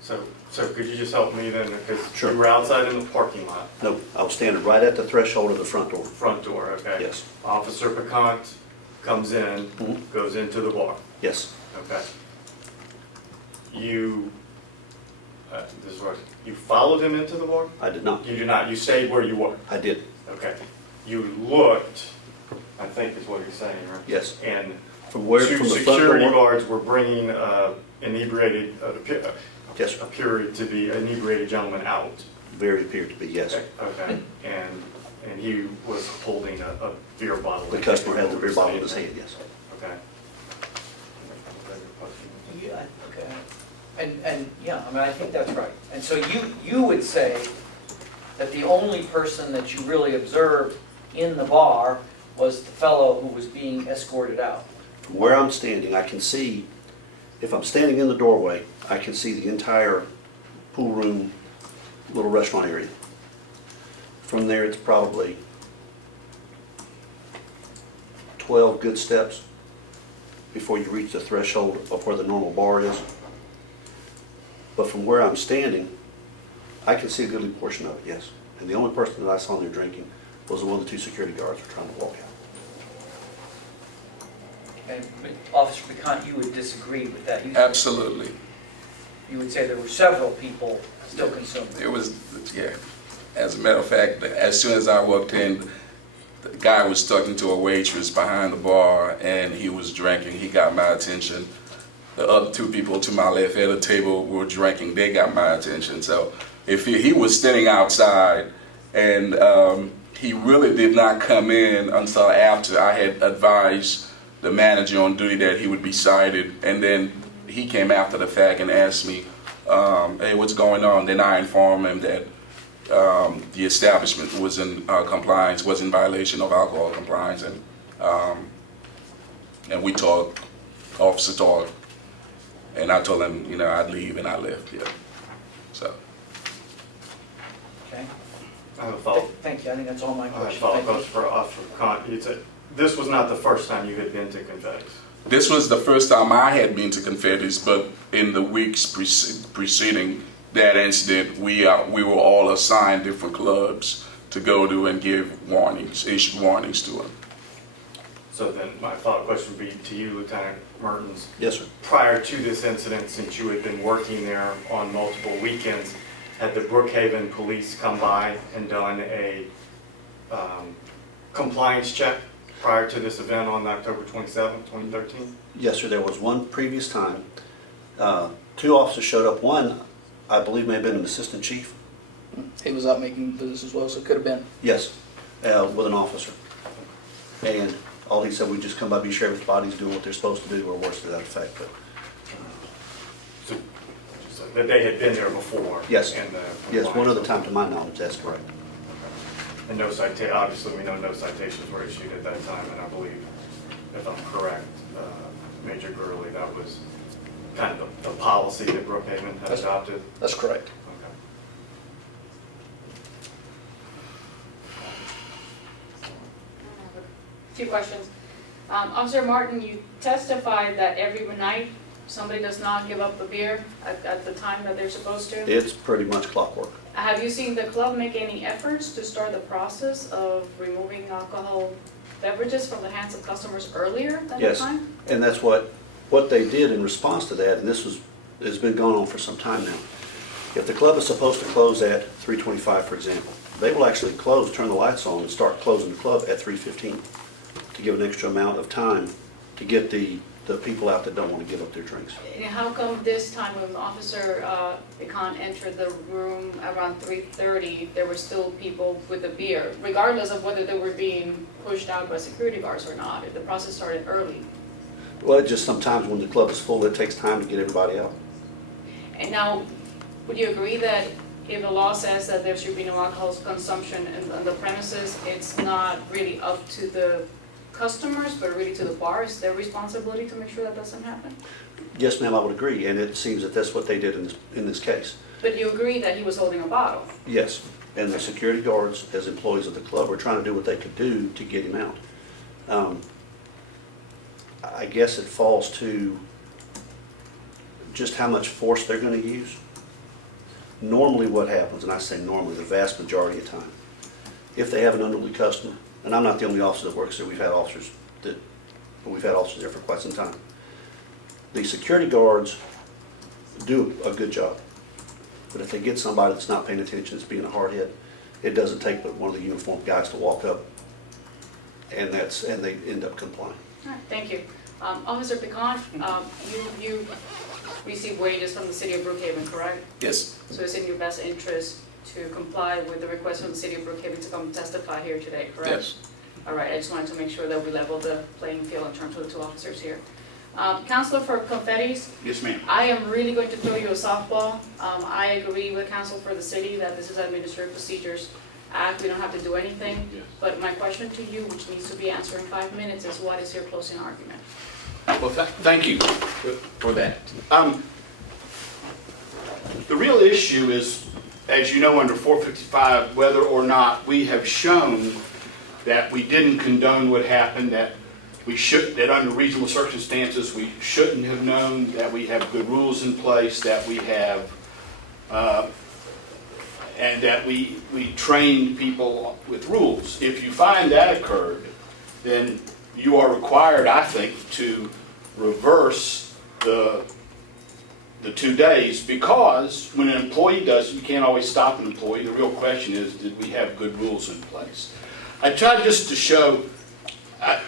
So could you just help me then, because Sure. you were outside in the parking lot, No, I was standing right at the threshold of the front door. front door, okay? Yes. Officer Picant comes in, Mhm. goes into the bar, Yes, okay? This is what, you followed him into the bar? I did not. You did not, you stayed where you were, I did, okay? You looked, I think is what you're saying, right? yes. And From where, 2 from the front security door? guards were bringing inebriated, Yes, sir. appeared to be inebriated gentleman out. Very appeared to be, yes. Okay, and he was holding a beer bottle. The customer had the beer bottle in his hand, yes. Okay. Yeah, okay. And, yeah, I mean, I think that's right. And so you would say that the only person that you really observed in the bar was the fellow who was being escorted out? From where I'm standing, I can see, if I'm standing in the doorway, I can see the entire pool room, little restaurant area. From there, it's probably 12 good steps before you reach the threshold of where the normal bar is. But from where I'm standing, I can see a goodly portion of it, yes. And the only person that I saw in there drinking was the one the 2 security guards were trying to walk out. And Officer Picant, you would disagree with that? Absolutely. You would say there were several people still consuming? It was, yeah. As a matter of fact, as soon as I walked in, the guy was talking to a waitress behind the bar, and he was drinking. He got my attention. The other 2 people to my left at the table were drinking. They got my attention. So if he was standing outside, and he really did not come in until after I had advised the manager on duty that he would be cited, and then he came after the fact and asked me, hey, what's going on? Then I informed him that the establishment was in compliance, was in violation of alcohol compliance, and we talked, officer talked, and I told him, you know, I'd leave, and I left, yeah. So. Okay. I have a follow-up. Thank you, I think that's all my I have a questions. follow-up Thank you. question for Officer Picant. You said this was not the first time you had been to Confetti's. This was the first time I had been to Confetti's, but in the weeks preceding that incident, we were all assigned different clubs to go to and give warnings, issue warnings to them. So then my follow-up question would be to you, Lieutenant Mertens. Yes, sir. Prior to this incident, since you had been working there on multiple weekends, had the Brookhaven police come by and done a compliance check prior to this event on October 27, 2013? Yes, sir. There was one previous time. 2 officers showed up. One, I believe, may have been an assistant chief. He was out making business as well, so it could have been. Yes, with an officer. And all he said, we just come by, be sure everybody's doing what they're supposed to do, or worse to that effect. But So that they had been there before? Yes. And yes, one other time to my knowledge, that's correct. And no obviously we know no citations were issued at that time, and I believe, if I'm correct, Major Gurley, that was kind of the policy that Brookhaven had adopted? That's correct. Okay. Two questions. Officer Martin, you testified that every night somebody does not give up the beer at the time that they're supposed to? It's pretty much clockwork. Have you seen the club make any efforts to start the process of removing alcohol beverages from the hands of customers earlier than the Yes, time? and that's what they did in response to that, and this has been going on for some time now. If the club is supposed to close at 3:25, for example, they will actually close, turn the lights on, and start closing the club at 3:15 to give an extra amount of time to get the people out that don't want to give up their drinks. And how come this time when Officer Pecan entered the room around 3:30, there were still people with the beer, regardless of whether they were being pushed out by security guards or not, if the process started early? Well, it just sometimes when the club is full, it takes time to get everybody out. And now, would you agree that if the law says that there should be no alcohol consumption on the premises, it's not really up to the customers, but really to the bar? It's their responsibility to make sure that doesn't happen? Yes, ma'am, I would agree, and it seems that that's what they did in this case. But you agree that he was holding a bottle? Yes, and the security guards, as employees of the club, were trying to do what they could do to get him out. I guess it falls to just how much force they're going to use. Normally what happens, and I say normally, the vast majority of time, if they have an unruly customer, and I'm not the only officer that works there, we've had officers there for quite some time. The security guards do a good job, but if they get somebody that's not paying attention, that's being a hardhead, it doesn't take but one of the uniformed guys to walk up, and they end up complying. All right, thank you. Officer Pecan, you receive wages from the city of Brookhaven, correct? Yes. So it's in your best interest to comply with the request from the city of Brookhaven to come testify here today, correct? Yes. All right, I just wanted to make sure that we level the playing field in terms of the two officers here. Counselor for Confetti's, Yes, ma'am. I am really going to throw you a softball. I agree with counsel for the city that this is Administrative Procedures Act, we don't have to do anything. Yes. But my question to you, which needs to be answered in 5 minutes, is what is your closing argument? Well, thank you for that. The real issue is, as you know, under 455, whether or not we have shown that we didn't condone what happened, that under reasonable circumstances we shouldn't have known, that we have good rules in place, that we have, and that we trained people with rules. If you find that occurred, then you are required, I think, to reverse the 2 days, because when an employee does it, you can't always stop an employee. The real question is, did we have good rules in place? I tried just to show a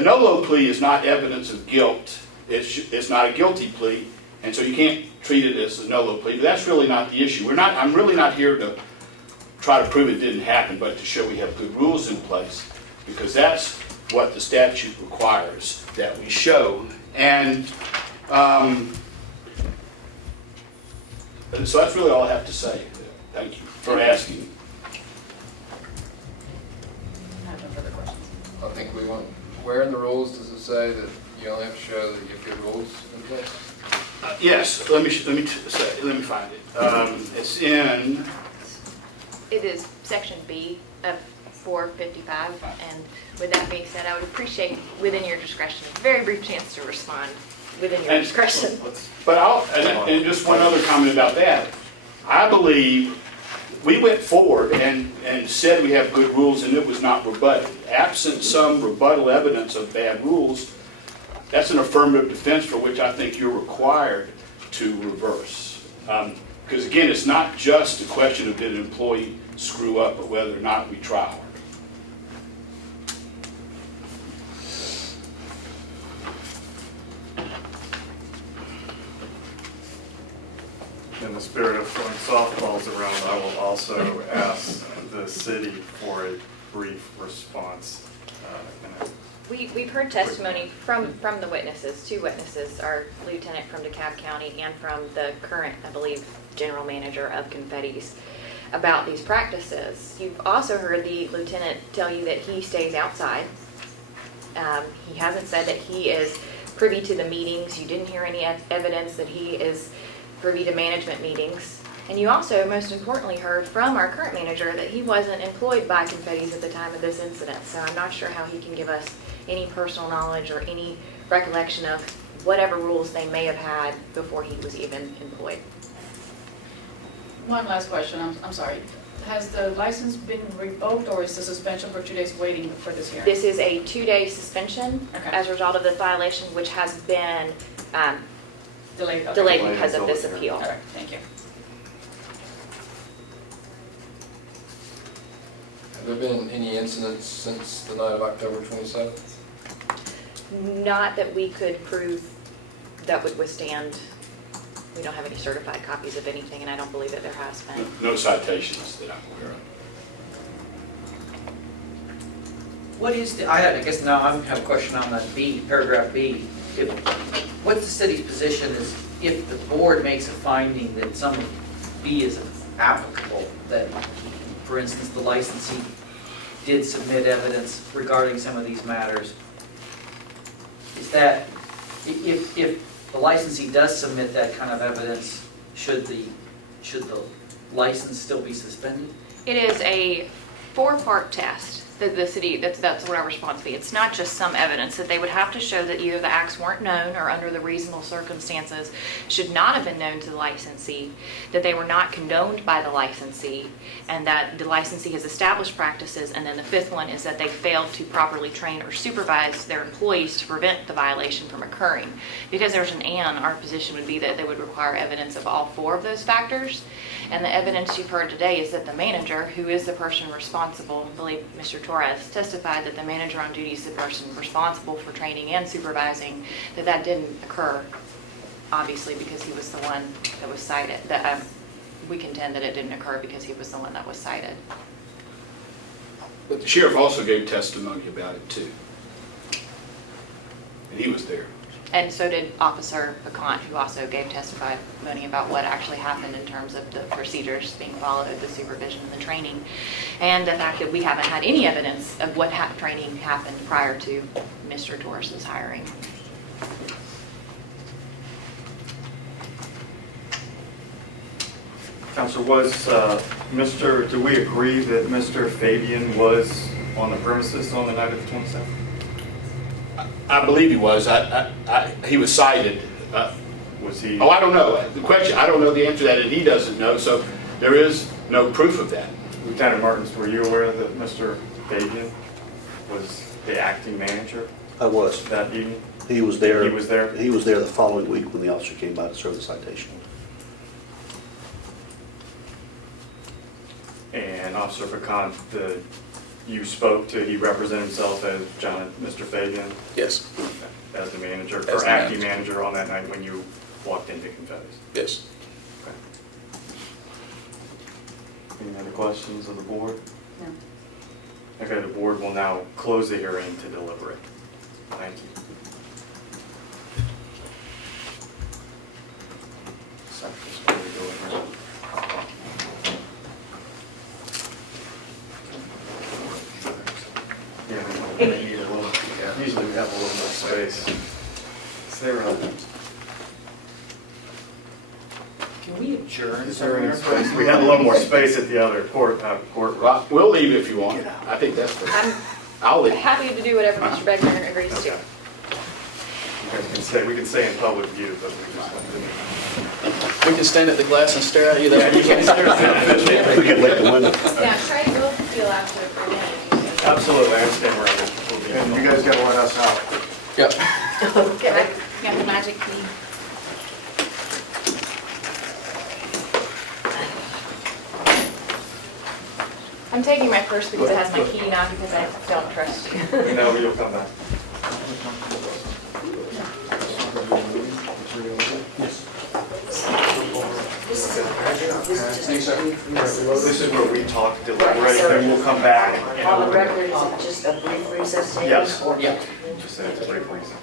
no-low plea is not evidence of guilt. It's not a guilty plea, and so you can't treat it as a no-low plea. But that's really not the issue. I'm really not here to try to prove it didn't happen, but to show we have good rules in place, because that's what the statute requires that we show. And so that's really all I have to say. Thank you for asking. I have no further questions. I think where in the rules does it say that you only have to show that you have good rules in place? Yes, let me find it. It's in. It is section B of 455, and with that being said, I would appreciate, within your discretion, a very brief chance to respond within your discretion. But and just one other comment about that. I believe we went forward and said we have good rules, and it was not rebutted. Absent some rebuttal evidence of bad rules, that's an affirmative defense for which I think you're required to reverse. Because again, it's not just a question of did an employee screw up, but whether or not we try hard. In the spirit of throwing softballs around, I will also ask the city for a brief response. We've heard testimony from the witnesses, 2 witnesses, our lieutenant from DeKalb County and from the current, I believe, general manager of Confetti's, about these practices. You've also heard the lieutenant tell you that he stays outside. He hasn't said that he is privy to the meetings. You didn't hear any evidence that he is privy to management meetings. And you also, most importantly, heard from our current manager that he wasn't employed by Confetti's at the time of this incident. So I'm not sure how he can give us any personal knowledge or any recollection of whatever rules they may have had before he was even employed. One last question, I'm sorry. Has the license been revoked, or is the suspension for 2 days waiting for this hearing? This is a 2-day suspension Okay. as a result of the violation, which has been Delayed? Okay. delayed because of this appeal. All right, thank you. Have there been any incidents since the night of October 27th? Not that we could prove that would withstand, we don't have any certified copies of anything, and I don't believe that there has been. No citations that I'm aware of. What is the, I guess now I have a question on that B, paragraph B. What's the city's position is if the board makes a finding that some of B is applicable, that, for instance, the licensee did submit evidence regarding some of these matters, is that, if the licensee does submit that kind of evidence, should the license still be suspended? It is a 4-part test that the city, that's what our response would be. It's not just some evidence, that they would have to show that either the acts weren't known or under the reasonable circumstances should not have been known to the licensee, that they were not condoned by the licensee, and that the licensee has established practices. And then the 5th one is that they failed to properly train or supervise their employees to prevent the violation from occurring. Because there's an and, our position would be that they would require evidence of all 4 of those factors. And the evidence you've heard today is that the manager, who is the person responsible, I believe Mr. Torres testified that the manager on duty is the person responsible for training and supervising, that didn't occur, obviously, because he was the one that was cited. That we contend that it didn't occur because he was the one that was cited. But the sheriff also gave testimony about it too. And he was there. And so did Officer Picant, who also gave testimony about what actually happened in terms of the procedures being followed, the supervision and the training, and the fact that we haven't had any evidence of what training happened prior to Mr. Torres's hiring. Council, do we agree that Mr. Fabian was on the premises on the night of the 27th? I believe he was. He was cited. Was he? Oh, I don't know. The question, I don't know the answer to that, and he doesn't know, so there is no proof of that. Lieutenant Martins, were you aware that Mr. Fabian was the acting manager I was. that evening? He was there. He was there? He was there the following week when the officer came by to serve the citation. And Officer Picant, you spoke to, he represented himself as Mr. Fabian, Yes, as the manager, As or the acting manager. manager on that night when you walked into Confetti's. yes. Okay. Any other questions of the board? No. Okay, the board will now close the hearing to deliberate. Thank you. Yeah, we may need a little, usually we have a little more space. Is there Can we adjourn is there any somewhere? space? We had a little more space at the other courtroom. Well, we'll leave if you want. I think that's fair. I'm I'll leave. happy to do whatever Mr. Begner agrees to. Okay. You guys can stay, we can stay in public view, but we just want to. We can stand at the glass and stare at you there. You can't stare at We can lick the window. Yeah, try to go feel after for a minute. Absolutely, I understand where I'm. And you guys gotta let us out. Yep. Can I get the magic key? I'm taking my purse because it has my key now because I don't trust you. You know, you'll come back. This is where we talk, deliberate, then we'll come back. and- On the record, is it just a brief recess? David? Yes. Or- Yeah. Just say it's a brief reason.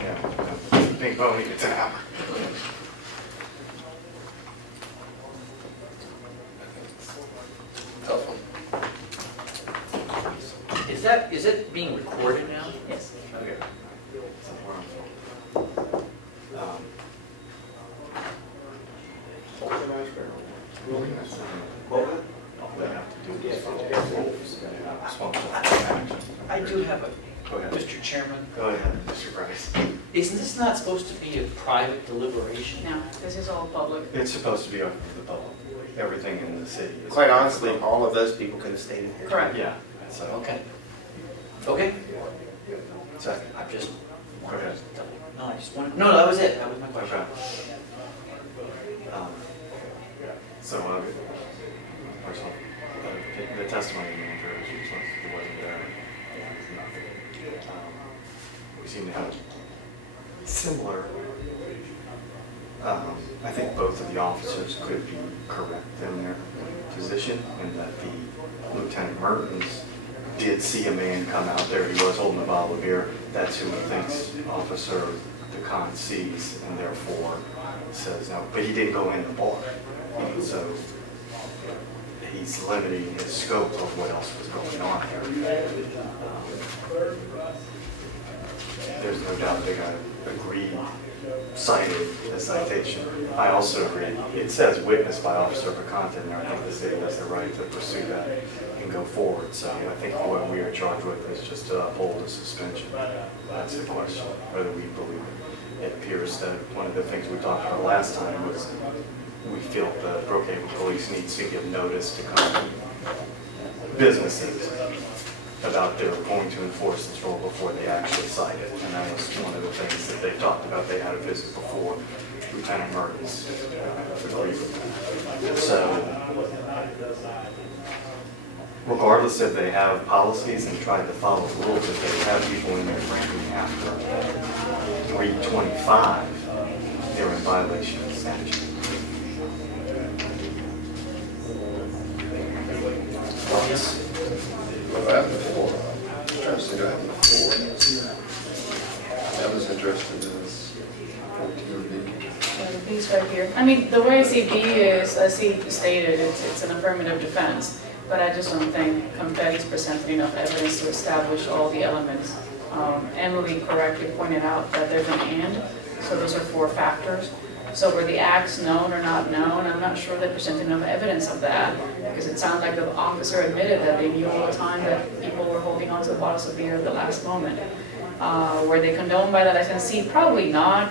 Yeah. Big pony gets an hour. Tough one. Is it being recorded now? Yes. Okay. I do have a Go ahead. Mr. Chairman, Go ahead, Mr. Price. isn't this not supposed to be a private deliberation? No, this is all public. It's supposed to be open to the public. Everything in the city is. Quite honestly, all of those people could have stayed in here. Correct. Yeah, so, Okay. Okay, second. I'm just. Go ahead. No, I just wanted, no, that was it, that was my question. Okay. So, first of all, the testimony of the manager is useless, it wasn't there. We seem to have similar, I think both of the officers could be correct in their position, and that the Lieutenant Mertens did see a man come out there, he was holding a bottle of beer, that's who he thinks Officer DeCon sees, and therefore says no, but he didn't go in the bar. And so he's limiting his scope of what else was going on there. There's no doubt they got agreed, cited the citation. I also agree, it says witnessed by Officer Picante in there. I think the city has the right to pursue that and go forward. So I think what we are charged with is just to uphold a suspension. That's the question, whether we believe it. It appears that one of the things we talked about last time was we feel the Brookhaven police needs to give notice to businesses about they're going to enforce this rule before they actually cite it. And that was one of the things that they talked about. They had a visit before Lieutenant Mertens agreed with that. So regardless if they have policies and tried to follow the rules, if they have people in there drinking after 3:25, they're in violation of the statute. What happened before? I was trying to see what happened before. I was interested in this 14B. Yeah, the B's right here. I mean, the way I see B is, as he stated, it's an affirmative defense, but I just don't think Confetti's presented enough evidence to establish all the elements. Emily correctly pointed out that there's an and, so those are 4 factors. So were the acts known or not known? I'm not sure they presented enough evidence of that, because it sounded like the officer admitted that they knew all the time that people were holding on to the bottles of beer at the last moment. Were they condoned by the licensee? Probably not,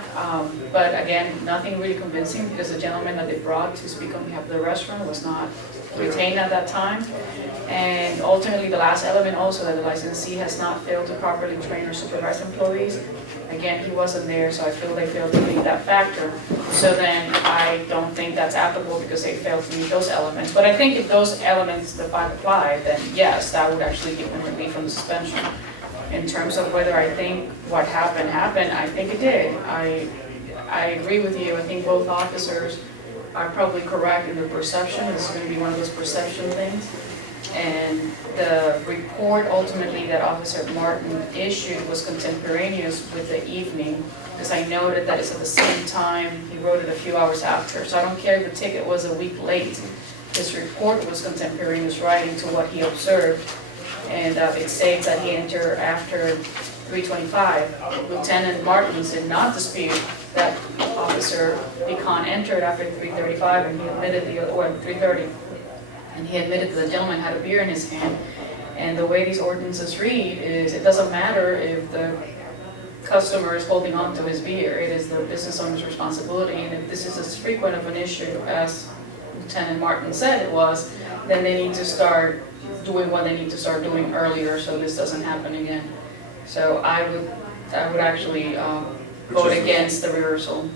but again, nothing really convincing, because the gentleman that they brought to speak on behalf of the restaurant was not retained at that time. And ultimately, the last element also, that the licensee has not failed to properly train or supervise employees. Again, he wasn't there, so I feel they failed to meet that factor. So then I don't think that's applicable, because they failed to meet those elements. But I think if those elements, the 5 apply, then yes, that would actually give them relief from the suspension. In terms of whether I think what happened, I think it did. I agree with you. I think both officers are probably correct in their perception. This is going to be one of those perception things. And the report ultimately that Officer Martin issued was contemporaneous with the evening, because I noted that it's at the same time. He wrote it a few hours after. So I don't care if the ticket was a week late. His report was contemporaneous writing to what he observed. And it states that he entered after 3:25. Lieutenant Martins did not dispute that Officer Decon entered after 3:35, and he admitted or 3:30, and he admitted that the gentleman had a beer in his hand. And the way these ordinances read is, it doesn't matter if the customer is holding on to his beer. It is the business owner's responsibility. And if this is as frequent of an issue as Lieutenant Martin said it was, then they need to start doing what they need to start doing earlier, so this doesn't happen again. So I would actually vote against the reversal.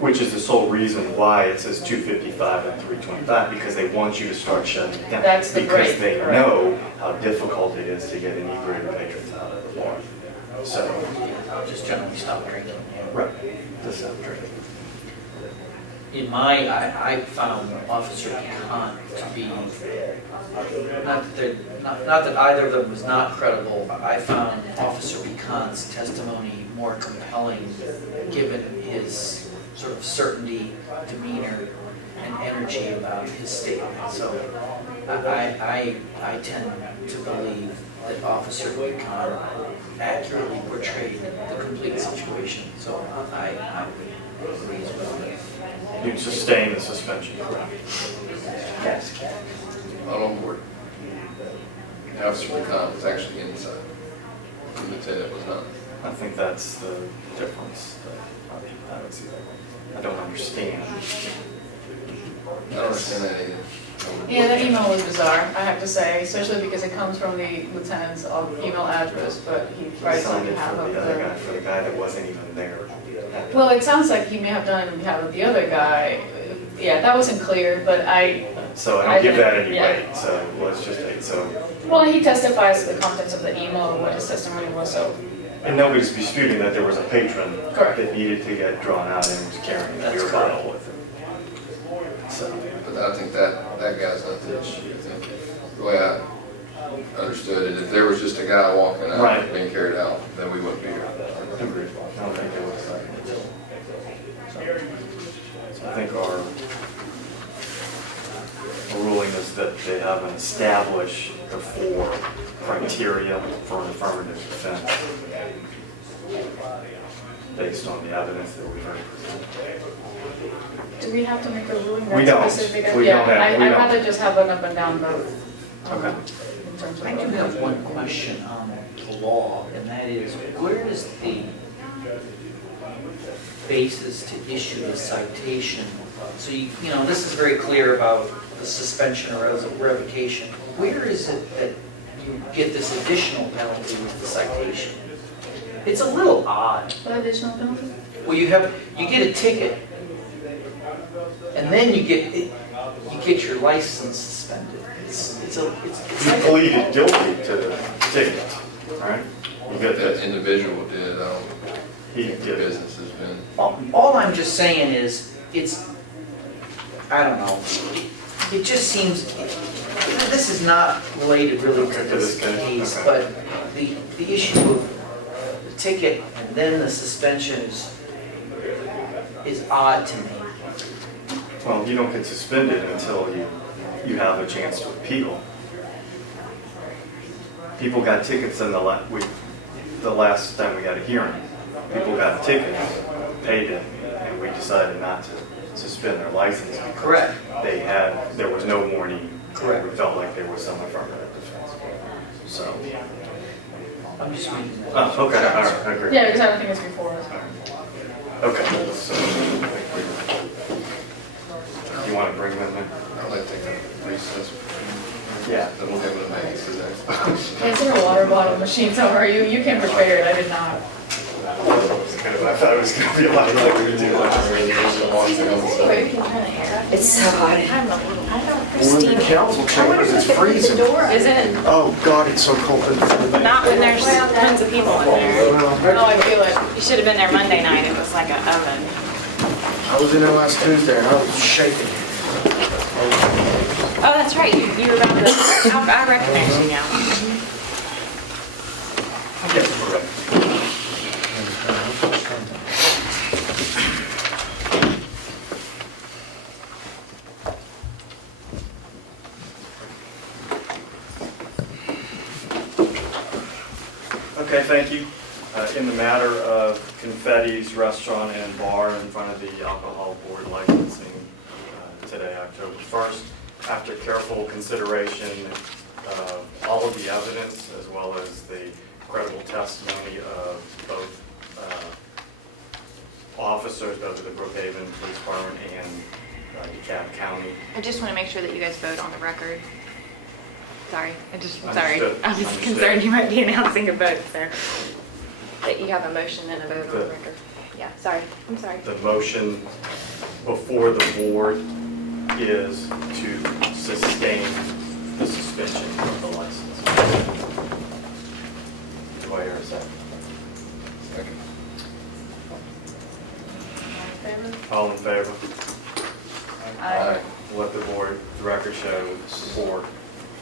Which is the sole reason why it says 2:55 and 3:25, because they want you to start shutting it down. That's the break, Because they correct. know how difficult it is to get inebriated patrons out of the bar. So, Just generally stop drinking. right, just stop drinking. I found Officer Khan to be, not that either of them was not credible, I found Officer Khan's testimony more compelling, given his sort of certainty, demeanor, and energy about his statement. So I tend to believe that Officer Khan accurately portrayed the complete situation. So I would agree as well. You sustain the suspension, correct? Yes. Not on board. Officer McCon was actually inside. Lieutenant was not. I think that's the difference that I don't see that. I don't understand. I don't understand that either. Yeah, that email was bizarre, I have to say, especially because it comes from the lieutenant's email address, but he writes on Signed it behalf for of the other guy, the. for the guy that wasn't even there. Well, it sounds like he may have done it on behalf of the other guy. Yeah, that wasn't clear, but So I don't give that any Yeah. weight, so let's just, well, he testifies to the contents of the email and what his testimony was, so. and nobody's disputing that there was a patron Correct. that needed to get drawn out and was carrying a That's beer correct. bottle with him. So, But I think that guy's not the issue. I think the way I understood it, if there was just a guy walking out Right. being carried out, then we wouldn't be here. agreed. I don't think there was that. So I think our ruling is that they haven't established the 4 criteria for an affirmative defense based on the evidence that we've heard presented. Do we have to make a ruling We that don't. specific? We Yeah, don't have- I'd we don't. rather just have an up and down vote. Okay. In terms of. I do have one question on the law, and that is, where is the basis to issue a citation? So you know, this is very clear about the suspension or revocation. Where is it that you get this additional penalty with the citation? It's a little odd. What additional penalty? Well, you get a ticket, and then you get your license suspended. It's He like pleaded guilty to the ticket, all right? You got That that, individual did, I don't he think the did. business has been. all I'm just saying is, I don't know, it just seems, this is not related really to Okay, to this this case, case, okay. but the issue of the ticket and then the suspension is odd to me. Well, you don't get suspended until you have a chance to appeal. People got tickets in the last time we had a hearing. People got tickets, paid it, and we decided not to suspend their license. because Correct. there was no warning. Correct. We felt like there was some affirmative defense. So, I'm just reading that. oh, okay, all right, I agree. Yeah, because I don't think it's before us. Okay, so, you want to bring them in? I'd like to take a recess. Yeah. Then we'll be able to make it through that. Is there a water bottle machine somewhere? You came prepared, I did not. I thought it was going to be a lot like we do. Anyway, we can turn the air up. It's so hot. I'm a little, I don't, We're in the Christine. council chambers, it's freezing. Is it? Oh, God, it's so cold. Not when there's tons of people in there. Oh, I feel it. You should have been there Monday night, it was like an oven. I was in there last Tuesday and I was shaking. Oh, that's right, you were about to, I recognize you now. Yes, correct. Okay, thank you. In the matter of Confetti's Restaurant and Bar in front of the Alcohol Board licensing today, October 1st, after careful consideration of all of the evidence as well as the credible testimony of both officers, both of the Brookhaven Police Department and DeKalb County. I just want to make sure that you guys vote on the record. Sorry, sorry. Understood. I was Understood. concerned you might be announcing a vote, so. That you have a motion and a vote on the Good. record. Yeah, sorry, I'm sorry. The motion before the board is to sustain the suspension of the license. Do I hear a second? Second. All in favor? Aye. Let the board, the record show, board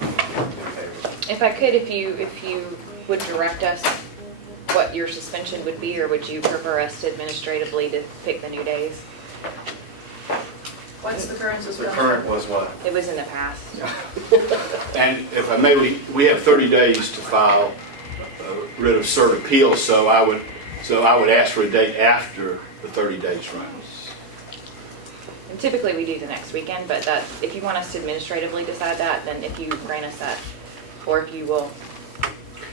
in favor. If I could, if you would direct us what your suspension would be, or would you prefer us to administratively to pick the new days? What's the current The suspension? current was what? It was in the past. And if I may, we have 30 days to file writ of cert appeal, so I would ask for a date after the 30 days runs. And typically we do the next weekend, but that, if you want us to administratively decide that, then if you grant us that, or if you will.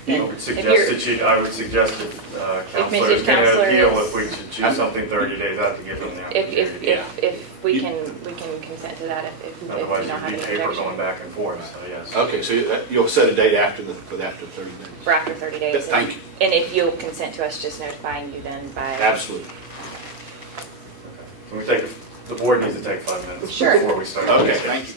then I would if suggest you're, that you, I would suggest if counselor Mrs. is going to Counselor appeal, is- if we should choose something 30 days out to give them the opportunity. if we can consent to that, if we Otherwise, don't have you'd any be paper objection. going back and forth, so yes. Okay, so you'll set a date after for after 30 days? For after 30 days. Thank you. And if you'll consent to us just notifying you then by. Absolutely. Can we take, the board needs to take 5 minutes Sure. before we start. Okay, thank you.